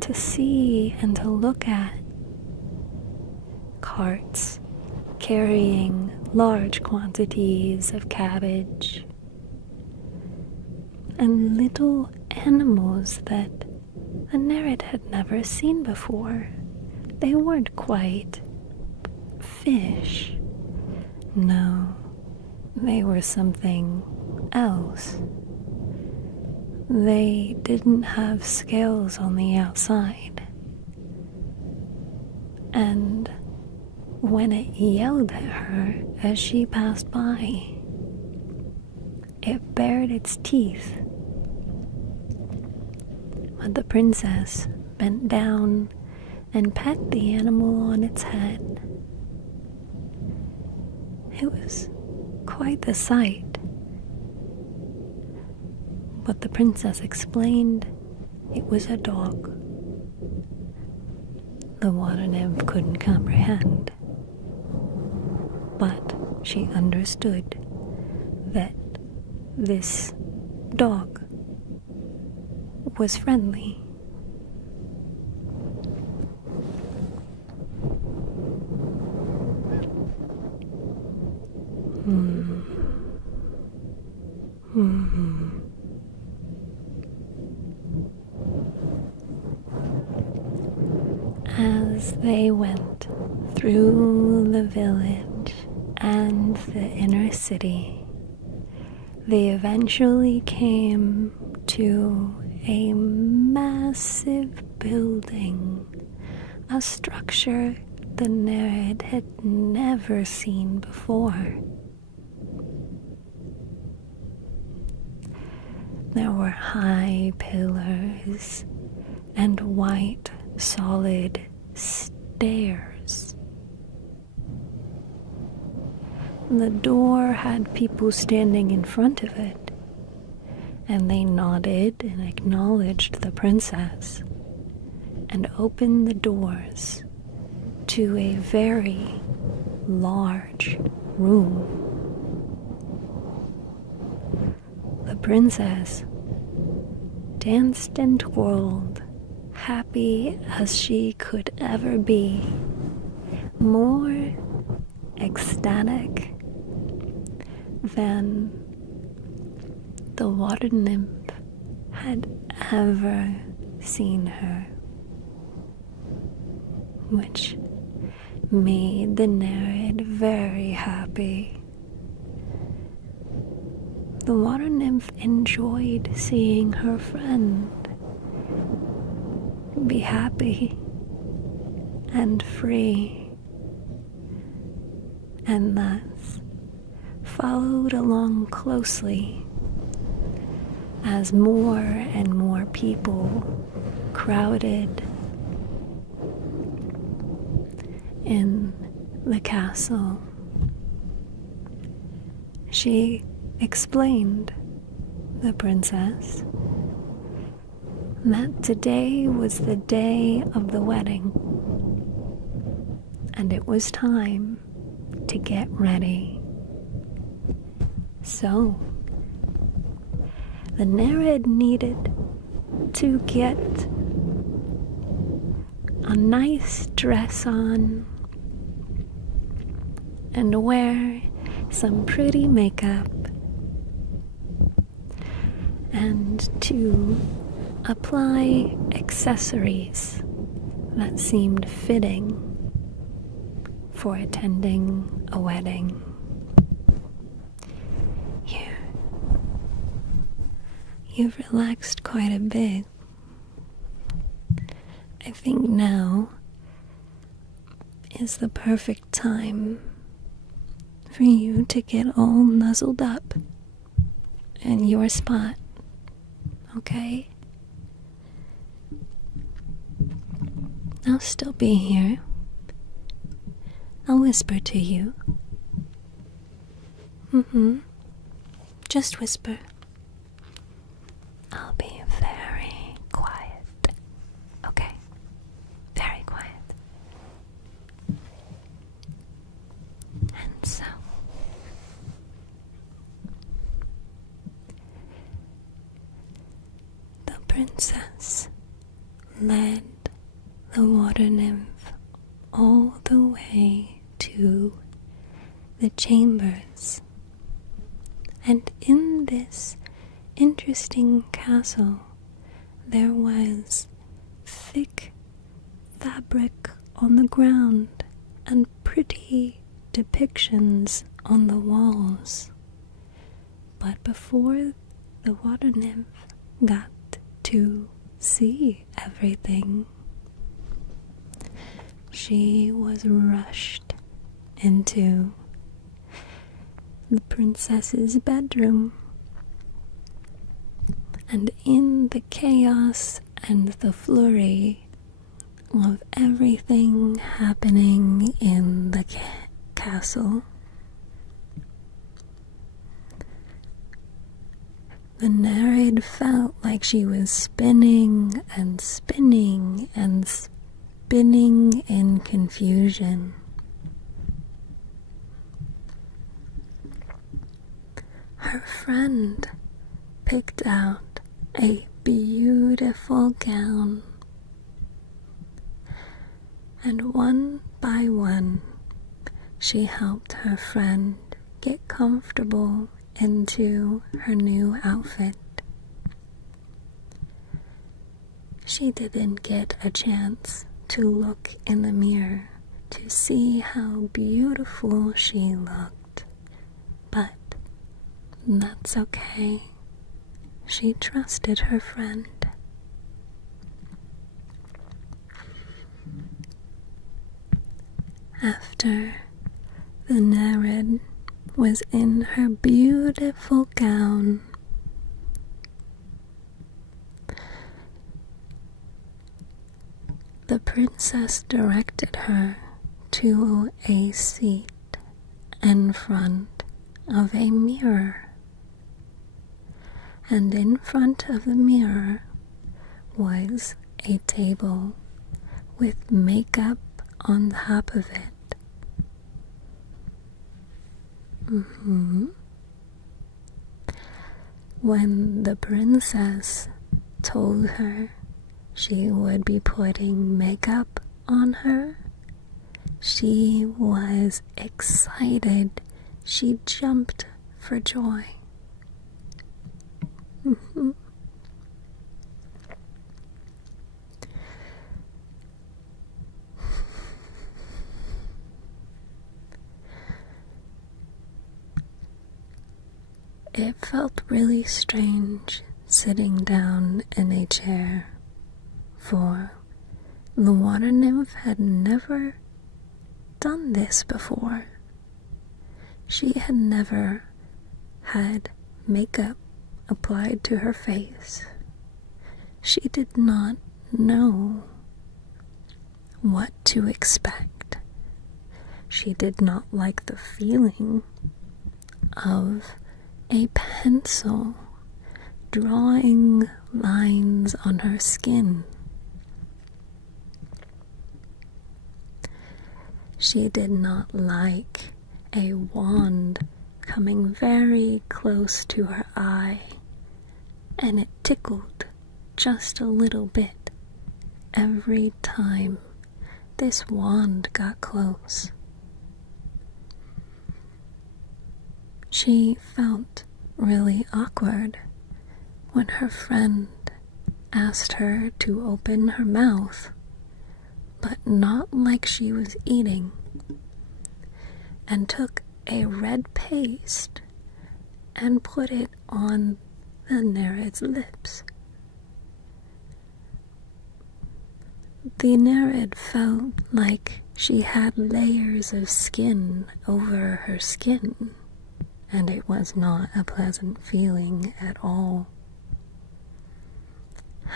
to see and to look at. Carts carrying large quantities of cabbage, and little animals that the Nereid had never seen before. They weren't quite fish. No, they were something else. They didn't have scales on the outside. And when it yelled at her as she passed by, it bared its teeth. But the princess bent down and pet the animal on its head. It was quite the sight. But the princess explained it was a dog. The water nymph couldn't comprehend, but she understood that this dog was friendly. As they went through the village and the inner city, they eventually came to a massive building, a structure the Nereid had never seen before. There were high pillars and white, solid stairs. The door had people standing in front of it, and they nodded and acknowledged the princess and opened the doors to a very large room. The princess danced and twirled, happy as she could ever be, more ecstatic than the water nymph had ever seen her, which made the Nereid very happy. The water nymph enjoyed seeing her friend be happy and free, and thus followed along closely as more and more people crowded in the castle. She explained, the princess, that today was the day of the wedding, and it was time to get ready. So, the Nereid needed to get a nice dress on and wear some pretty makeup and to apply accessories that seemed fitting for attending a wedding. You've relaxed quite a bit. I think now is the perfect time for you to get all nuzzled up in your spot, okay? I'll still be here. I'll whisper to you. Just whisper. I'll be very quiet. Okay? Very quiet. And so, the princess led the water nymph all the way to the chambers. And in this interesting castle, there was thick fabric on the ground and pretty depictions on the walls. But before the water nymph got to see everything, she was rushed into the princess's bedroom. And in the chaos and the flurry of everything happening in the castle, the Nereid felt like she was spinning and spinning and spinning in confusion. Her friend picked out a beautiful gown, and one by one she helped her friend get comfortable into her new outfit. She didn't get a chance to look in the mirror to see how beautiful she looked, but that's okay. She trusted her friend. After the Nereid was in her beautiful gown, the princess directed her to a seat in front of a mirror. And in front of the mirror was a table with makeup on top of it. When the princess told her she would be putting makeup on her, she was excited. She jumped for joy. It felt really strange sitting down in a chair, for the water nymph had never done this before. She had never had makeup applied to her face. She did not know what to expect. She did not like the feeling of a pencil drawing lines on her skin. She did not like a wand coming very close to her eye, and it tickled just a little bit every time this wand got close. She felt really awkward when her friend asked her to open her mouth, but not like she was eating, and took a red paste and put it on the Nereid's lips. The Nereid felt like she had layers of skin over her skin, and it was not a pleasant feeling at all.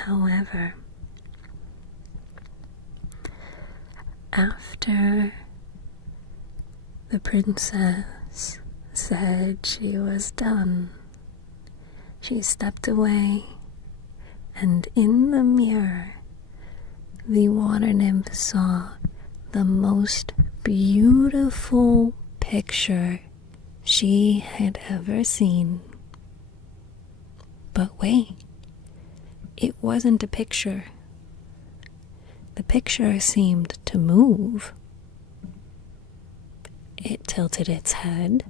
However, after the princess said she was done, she stepped away, and in the mirror, the water nymph saw the most beautiful picture she had ever seen. But wait, it wasn't a picture. The picture seemed to move. It tilted its head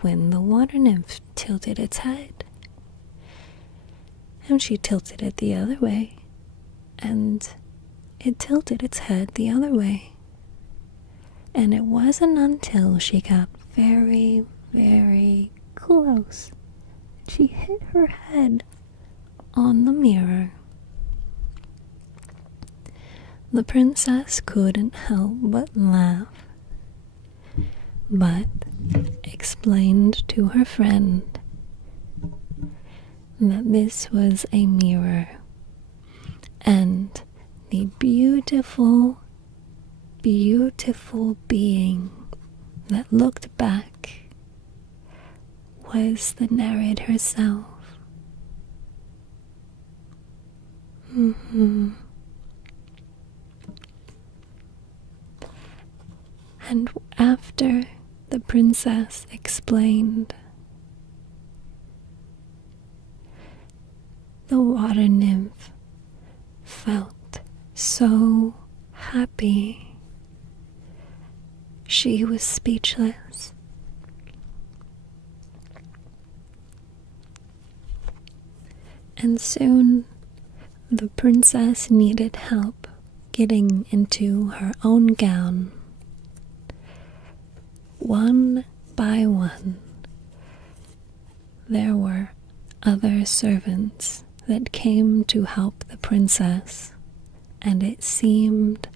when the water nymph tilted its head. And she tilted it the other way, and it tilted its head the other way. And it wasn't until she got very, very close she hit her head on the mirror. The princess couldn't help but laugh, but explained to her friend that this was a mirror, and the beautiful, beautiful being that looked back was the Nereid herself. And after the princess explained, the water nymph felt so happy. She was speechless. And soon the princess needed help getting into her own gown. One by one, there were other servants that came to help the princess, and it seemed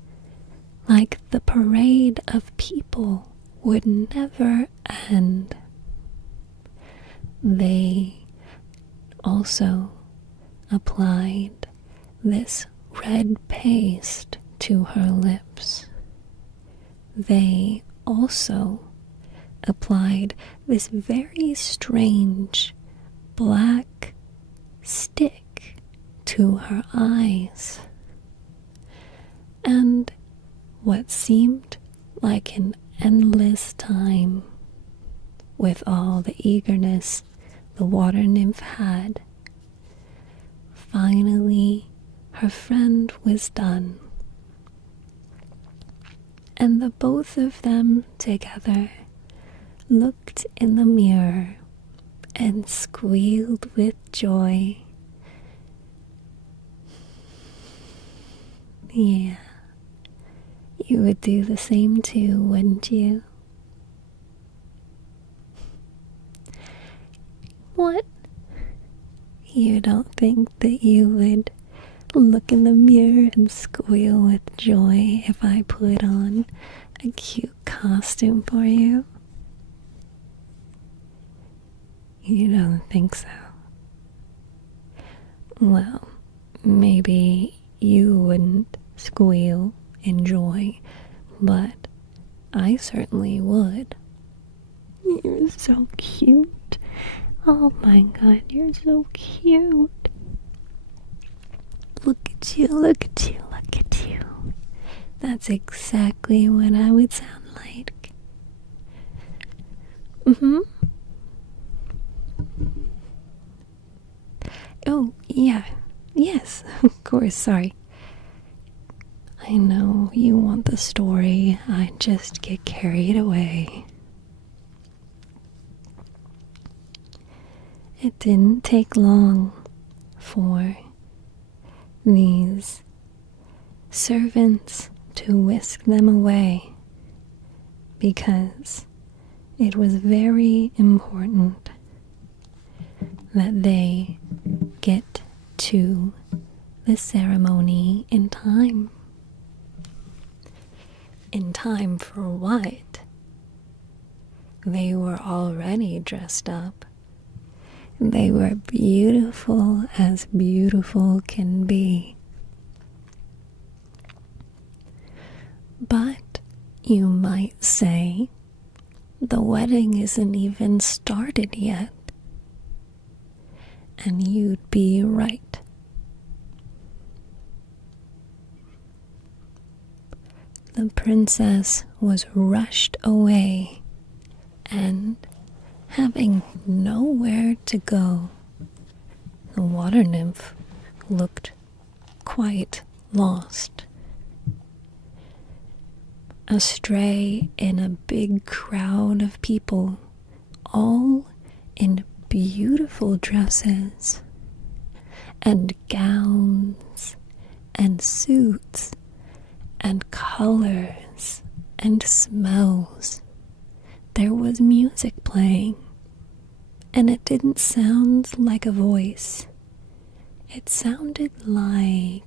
like the parade of people would never end. They also applied this red paste to her lips. They also applied this very strange black stick to her eyes. And what seemed like an endless time, with all the eagerness the water nymph had, finally her friend was done. And the both of them together looked in the mirror and squealed with joy. Yeah, you would do the same too, wouldn't you? What? You don't think that you would look in the mirror and squeal with joy if I put on a cute costume for you? You don't think so? Well, maybe you wouldn't squeal in joy, but I certainly would. You're so cute. Oh my god, you're so cute. Look at you, look at you, look at you. That's exactly what I would sound like. Oh, yeah. Yes, of course, sorry. I know you want the story. I just get carried away. It didn't take long for these servants to whisk them away, because it was very important that they get to the ceremony in time. In time for what? They were already dressed up. They were beautiful as beautiful can be. But you might say, the wedding isn't even started yet. And you'd be right. The princess was rushed away, and having nowhere to go, the water nymph looked quite lost. Astray in a big crowd of people, all in beautiful dresses and gowns and suits and colors and smells. There was music playing, and it didn't sound like a voice. It sounded like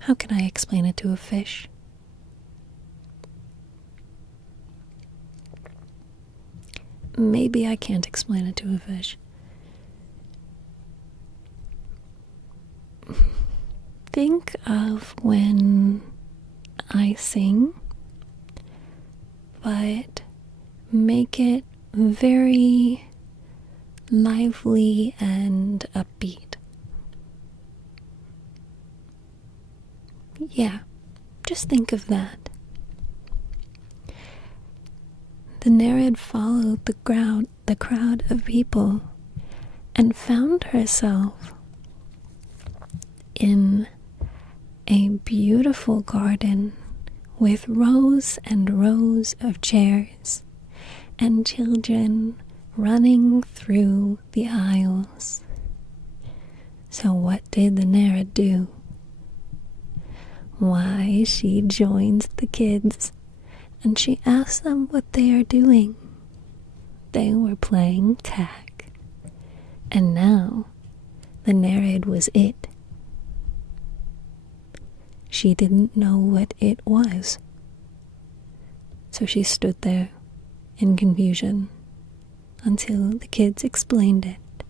how can I explain it to a fish? Maybe I can't explain it to a fish. Think of when I sing, but make it very lively and upbeat. Yeah, just think of that. The Nereid followed the crowd of people and found herself in a beautiful garden with rows and rows of chairs and children running through the aisles. So what did the Nereid do? Why, she joins the kids and she asks them what they are doing. They were playing tag, and now the Nereid was it. She didn't know what it was, so she stood there in confusion until the kids explained it.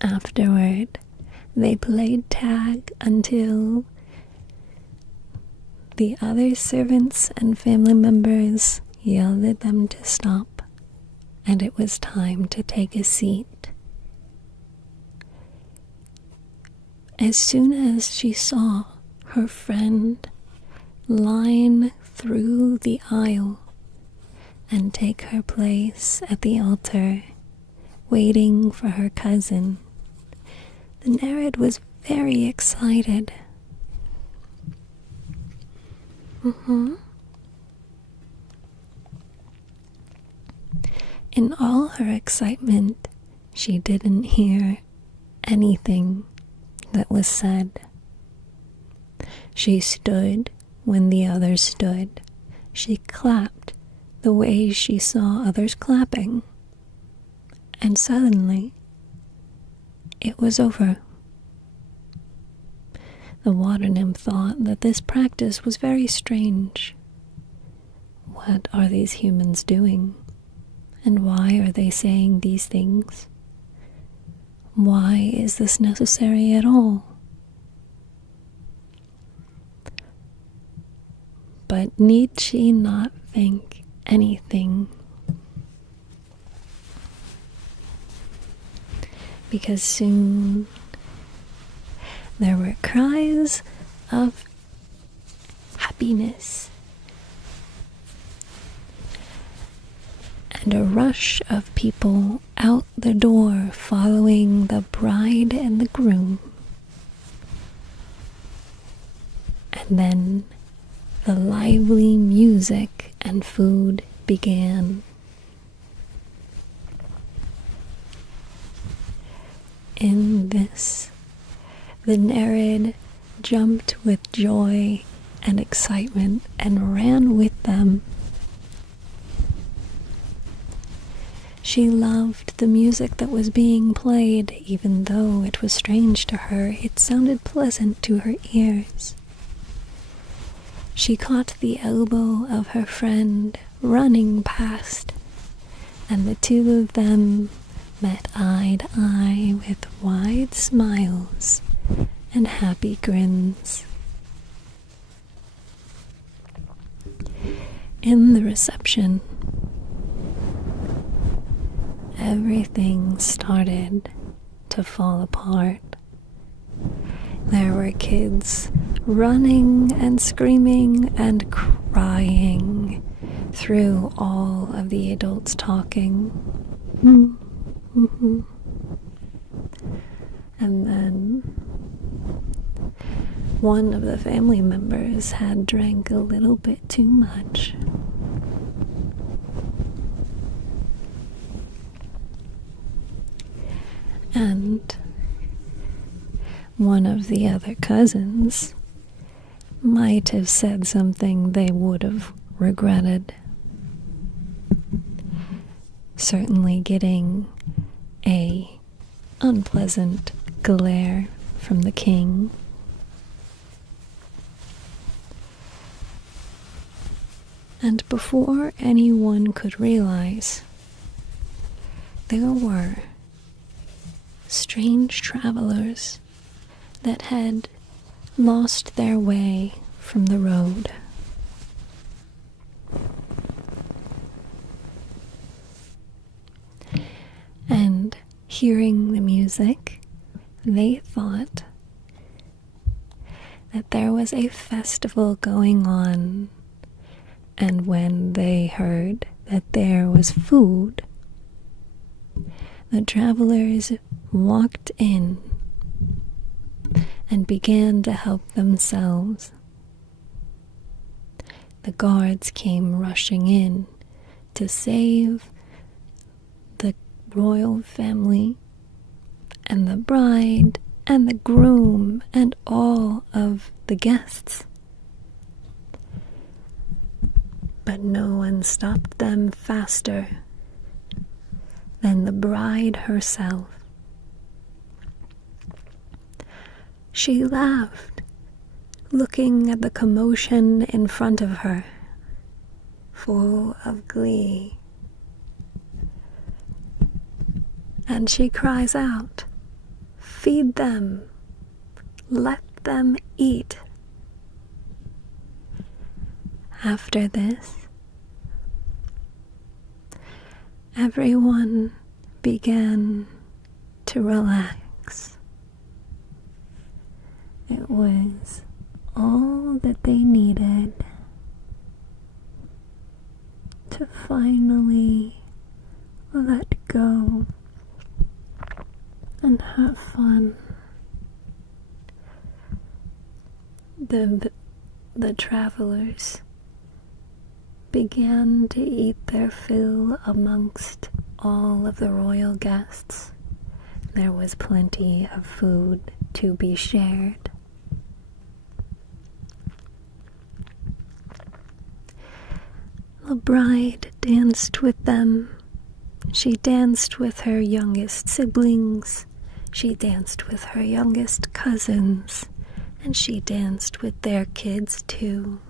Afterward, they played tag until the other servants and family members yelled at them to stop, and it was time to take a seat. As soon as she saw her friend line through the aisle and take her place at the altar, waiting for her cousin, the Nereid was very excited. In all her excitement, she didn't hear anything that was said. She stood when the others stood. She clapped the way she saw others clapping. And suddenly, it was over. The water nymph thought that this practice was very strange. What are these humans doing? And why are they saying these things? Why is this necessary at all? But need she not think anything? Because soon there were cries of happiness and a rush of people out the door following the bride and the groom. And then the lively music and food began. In this, The Nereid jumped with joy and excitement and ran with them. She loved the music that was being played, even though it was strange to her. It sounded pleasant to her ears. She caught the elbow of her friend running past, and the two of them met eye to eye with wide smiles and happy grins. In the reception, everything started to fall apart. There were kids running and screaming and crying through all of the adults talking. And then one of the family members had drank a little bit too much. And one of the other cousins might have said something they would have regretted. Certainly getting a unpleasant glare from the king. And before anyone could realize, there were strange travelers that had lost their way from the road. And hearing the music, they thought that there was a festival going on, and when they heard that there was food, the travelers walked in and began to help themselves. The guards came rushing in to save the royal family and the bride and the groom and all of the guests. But no one stopped them faster than the bride herself. She laughed, looking at the commotion in front of her, full of glee. And she cries out, "Feed them, let them eat." After this, everyone began to relax. It was all that they needed to finally let go and have fun. The travelers began to eat their fill amongst all of the royal guests. There was plenty of food to be shared. The bride danced with them. She danced with her youngest siblings. She danced with her youngest cousins. And she danced with their kids too.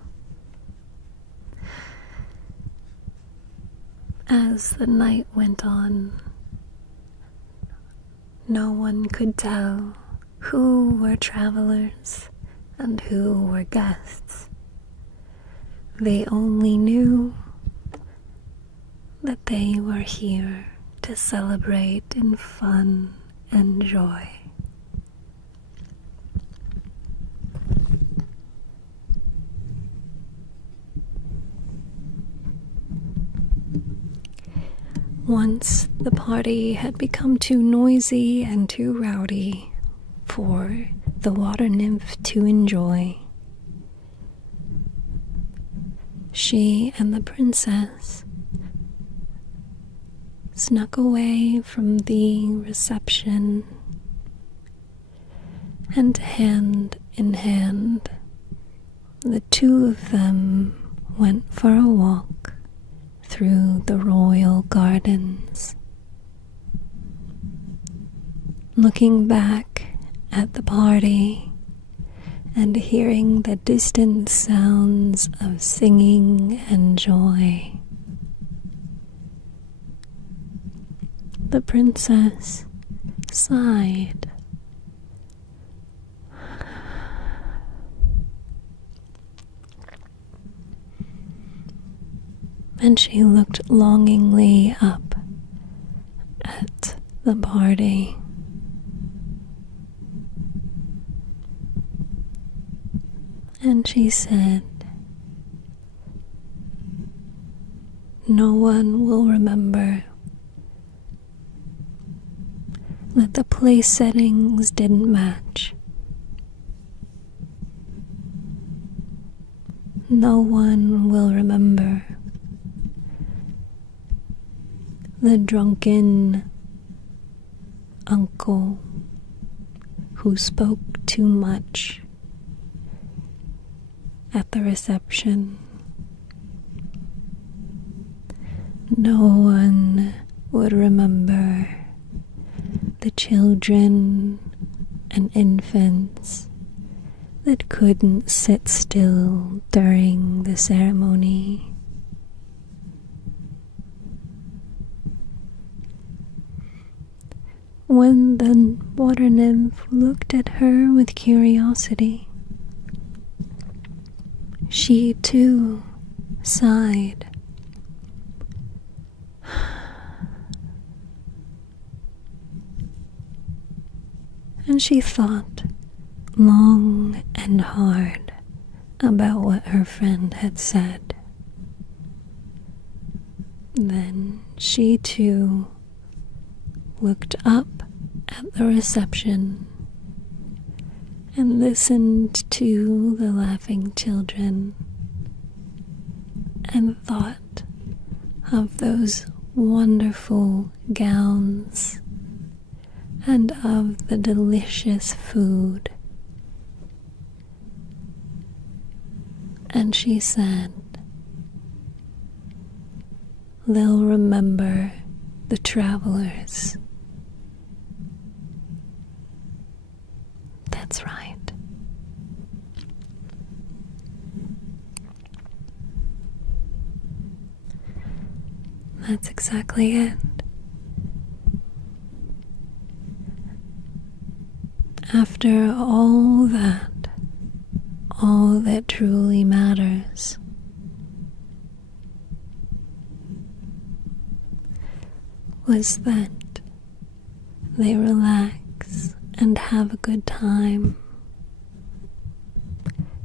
As the night went on, no one could tell who were travelers and who were guests. They only knew that they were here to celebrate in fun and joy. Once the party had become too noisy and too rowdy for the water nymph to enjoy, she and the princess snuck away from the reception and hand in hand, the two of them went for a walk through the royal gardens. Looking back at the party and hearing the distant sounds of singing and joy, the princess sighed. And she looked longingly up at the party. And she said, "No one will remember that the place settings didn't match. No one will remember the drunken uncle who spoke too much at the reception. No one would remember the children and infants that couldn't sit still during the ceremony. When the water nymph looked at her with curiosity, she too sighed. And she thought long and hard about what her friend had said. Then she too looked up at the reception and listened to the laughing children and thought of those wonderful gowns and of the delicious food. And she said, "They'll remember the travelers." That's right. That's exactly it. After all that truly matters was that they relax and have a good time.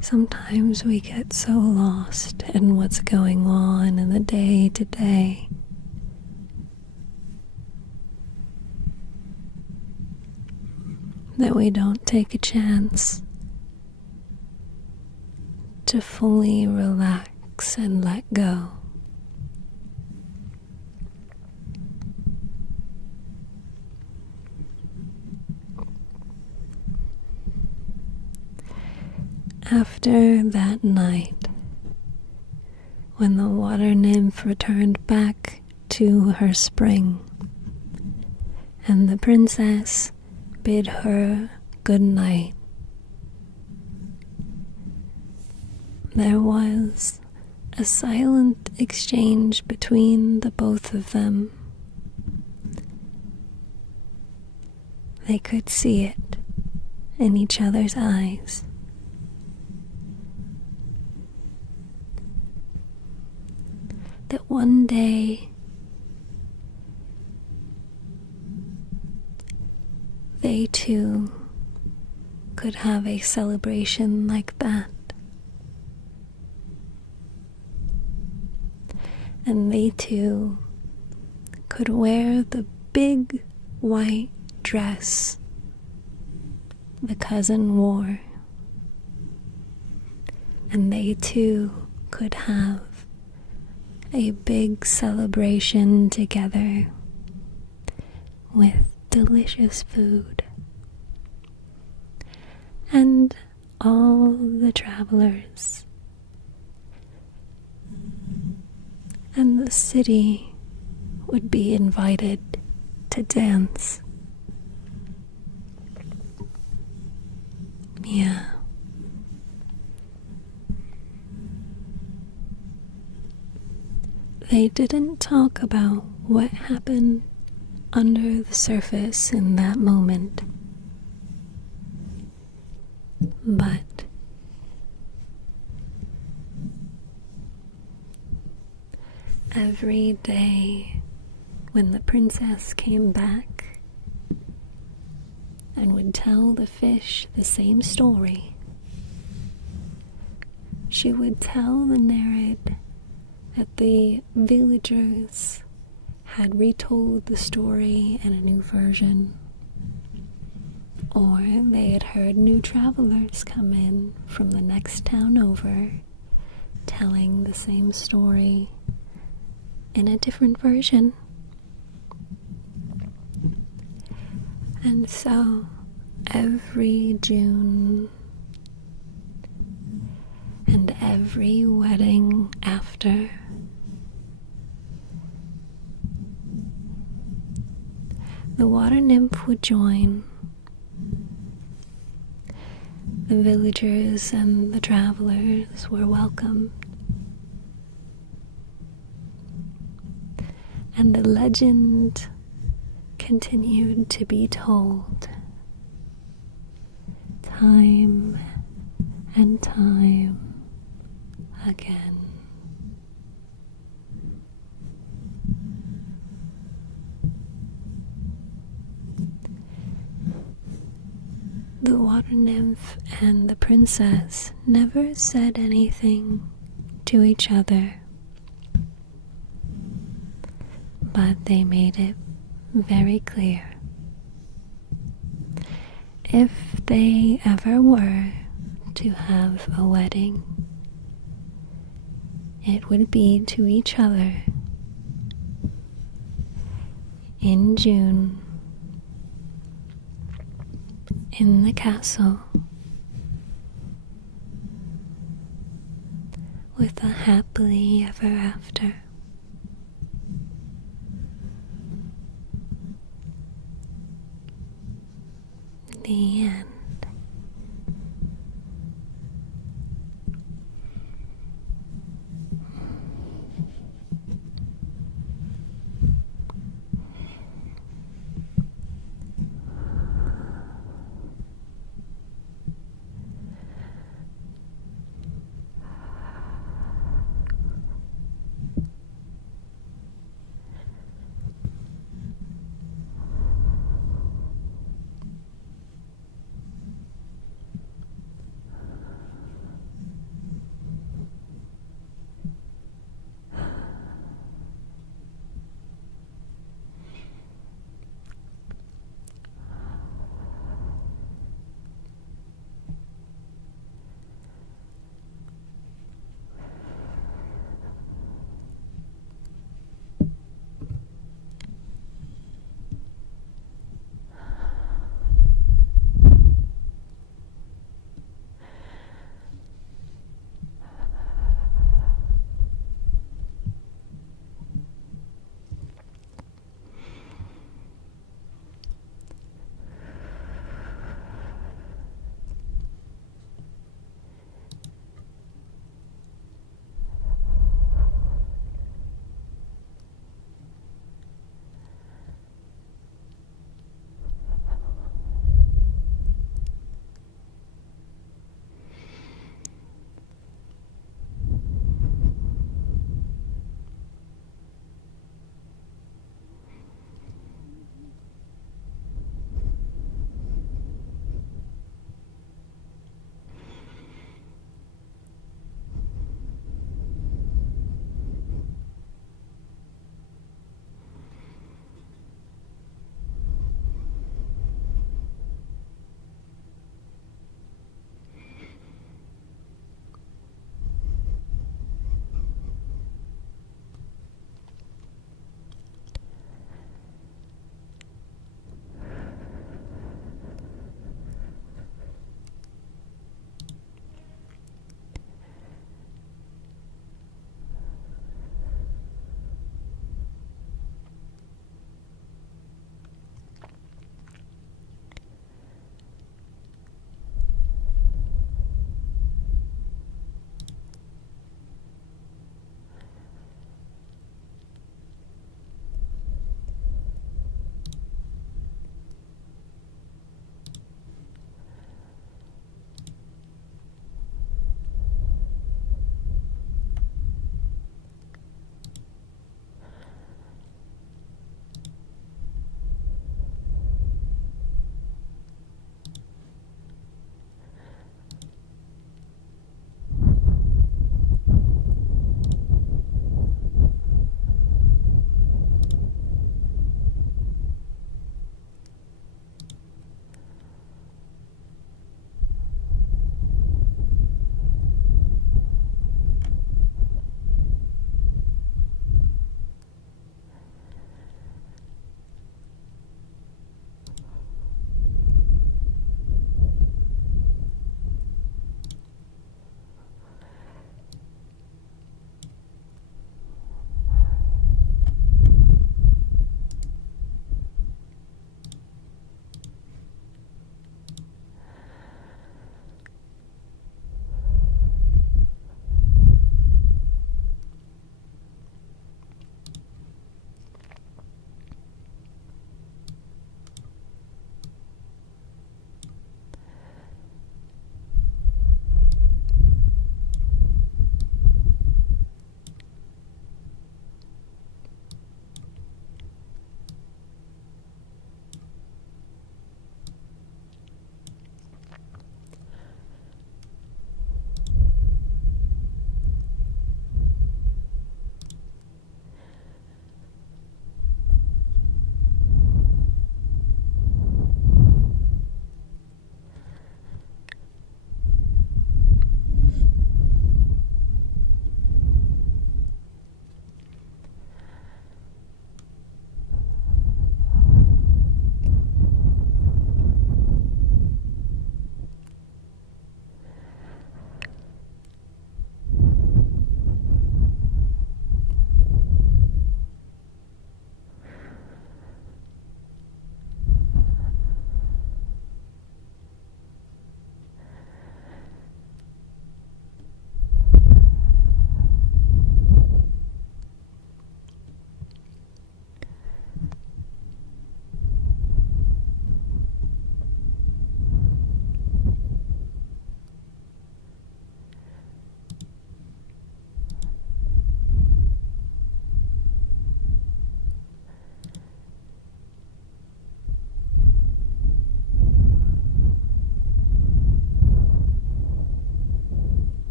Sometimes we get so lost in what's going on in the day-to-day that we don't take a chance to fully relax and let go. After that night, when the water nymph returned back to her spring, and the princess bid her good night, there was a silent exchange between the both of them. They could see it in each other's eyes. That one day they too could have a celebration like that. And they too could wear the big white dress the cousin wore. And they too could have a big celebration together with delicious food. and all the travelers, and the city would be invited to dance. Yeah. They didn't talk about what happened under the surface in that moment, but every day when the princess came back and would tell the fish the same story, she would tell the narrator that the villagers had retold the story in a new version, or they had heard new travelers come in from the next town over telling the same story in a different version. And so every June and every wedding after, the water nymph would join. The villagers and the travelers were welcomed, and the legend continued to be told time and time again. The water nymph and the princess never said anything to each other, but they made it very clear. If they ever were to have a wedding, it would be to each other in June in the castle with a happily ever after. The